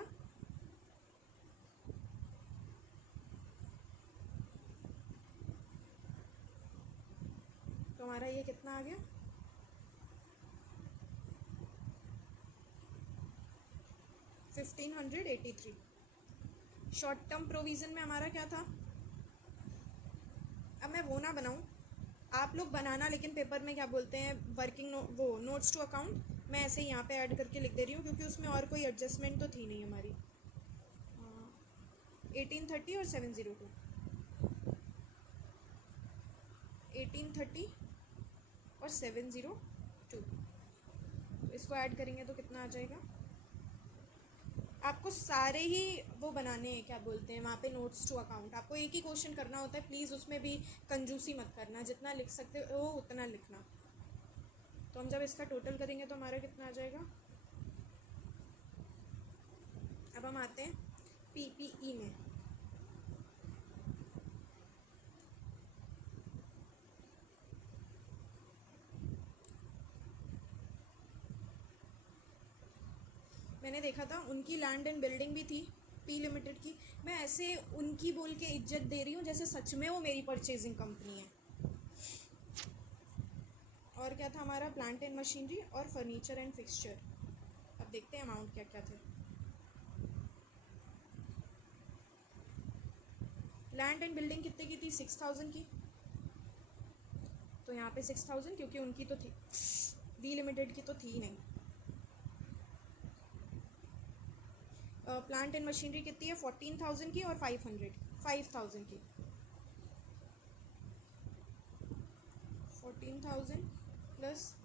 तो हमारा ये कितना आ गया 1583। शॉर्ट टर्म प्रोविज़न में हमारा क्या था, अब मैं वो ना बनाऊं, आप लोग बनाना, लेकिन पेपर में क्या बोलते हैं वर्किंग वो नोट्स टू अकाउंट, मैं ऐसे ही यहाँ पे ऐड करके लिख दे रही हूँ क्योंकि उसमें और कोई एडजस्टमेंट तो थी नहीं हमारी। 1830 और 702, 1830 और 702, तो इसको ऐड करेंगे तो कितना आ जाएगा। आपको सारे ही वो बनाने हैं, क्या बोलते हैं वहाँ पे नोट्स टू अकाउंट, आपको एक ही क्वेश्चन करना होता है, प्लीज़ उसमें भी कंजूसी मत करना, जितना लिख सकते हो उतना लिखना। तो हम जब इसका टोटल करेंगे तो हमारा कितना आ जाएगा। अब हम आते हैं पीपीई में। मैंने देखा था उनकी लैंड एंड बिल्डिंग भी थी पी लिमिटेड की, मैं ऐसे उनकी बोल के इज्जत दे रही हूँ जैसे सच में वो मेरी परचेजिंग कंपनी है। और क्या था हमारा प्लांट एंड मशीनरी और फर्नीचर एंड फिक्सचर। अब देखते हैं अमाउंट क्या क्या थे। लैंड एंड बिल्डिंग कितने की थी 6000 की, तो यहाँ पे 6000 क्योंकि उनकी तो थी, वी लिमिटेड की तो थी नहीं। प्लांट एंड मशीनरी कितनी है 14000 की और 5000 की, 14000 प्लस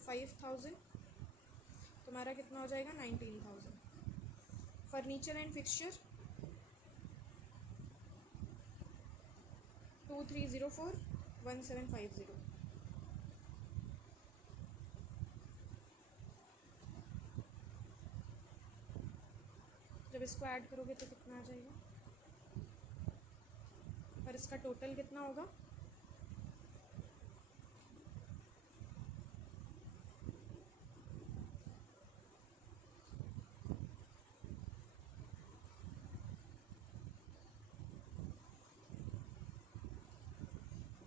5000 तुम्हारा कितना हो जाएगा 19000। Furniture and fixture 2304 1750। जब इसको ऐड करोगे तो कितना आ जाएगा, और इसका टोटल कितना होगा।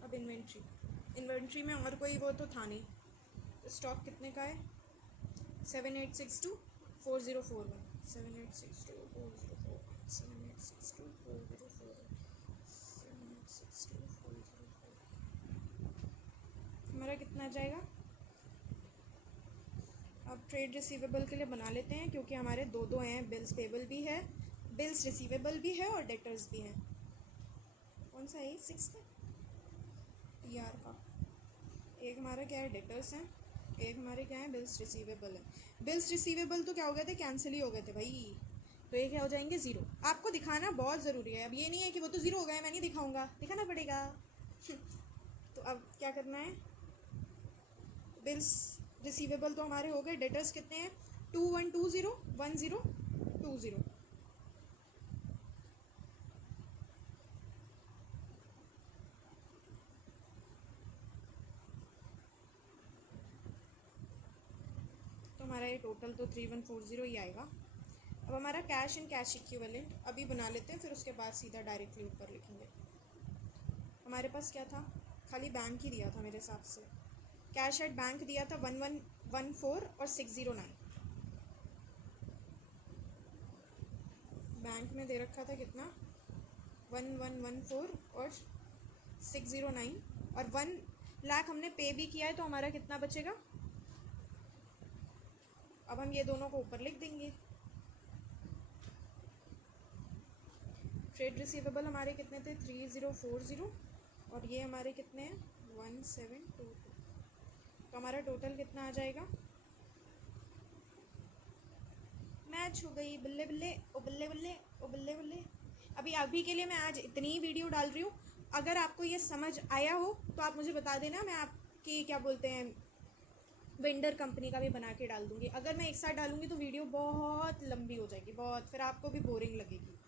अब इन्वेंट्री में और कोई वो तो था नहीं, स्टॉक कितने का है 7862 4041, 7862 4041, 7862 4041, 7862 4041, हमारा कितना आ जाएगा। अब ट्रेड रिसीवेबल के लिए बना लेते हैं क्योंकि हमारे दो दो हैं, बिल्स पेबल भी है, बिल्स रिसीवेबल भी है और डेटर्स भी हैं। कौन सा है 6 टीआर का, एक हमारा क्या है डेटर्स हैं, एक हमारे क्या है बिल्स रिसीवेबल है। बिल्स रिसीवेबल तो क्या हो गए थे, कैंसिल ही हो गए थे भाई, तो ये क्या हो जाएंगे 0। आपको दिखाना बहुत ज़रूरी है, अब ये नहीं है कि वो तो 0 हो गए मैं नहीं दिखाऊंगा, दिखाना पड़ेगा। तो अब क्या करना है, बिल्स रिसीवेबल तो हमारे हो गए, डेटर्स कितने हैं 2120 1020। तो हमारा ये टोटल तो 3140 ही आएगा। अब हमारा कैश एंड कैश इक्विवेलेंट अभी बना लेते हैं, फिर उसके बाद सीधा डायरेक्टली ऊपर लिखेंगे। हमारे पास क्या था, खाली बैंक ही दिया था मेरे हिसाब से। कैश एट बैंक दिया था 1114 और 609। बैंक में दे रखा था कितना 1114 और 609, और 1 लाख हमने पे भी किया है, तो हमारा कितना बचेगा। अब हम ये दोनों को ऊपर लिख देंगे। ट्रेड रिसीवेबल हमारे कितने थे 3040, और ये हमारे कितने हैं 1722। तो हमारा टोटल कितना आ जाएगा, मैच हो गई, बल्ले बल्ले ओ बल्ले बल्ले ओ बल्ले बल्ले। अभी के लिए मैं आज इतनी ही वीडियो डाल रही हूँ, अगर आपको ये समझ आया हो तो आप मुझे बता देना, मैं आपकी क्या बोलते हैं वेंडर कंपनी का भी बना के डाल दूँगी। अगर मैं एक साथ डालूँगी तो वीडियो बहुत लंबी हो जाएगी, बहुत, फिर आपको भी बोरिंग लगेगी।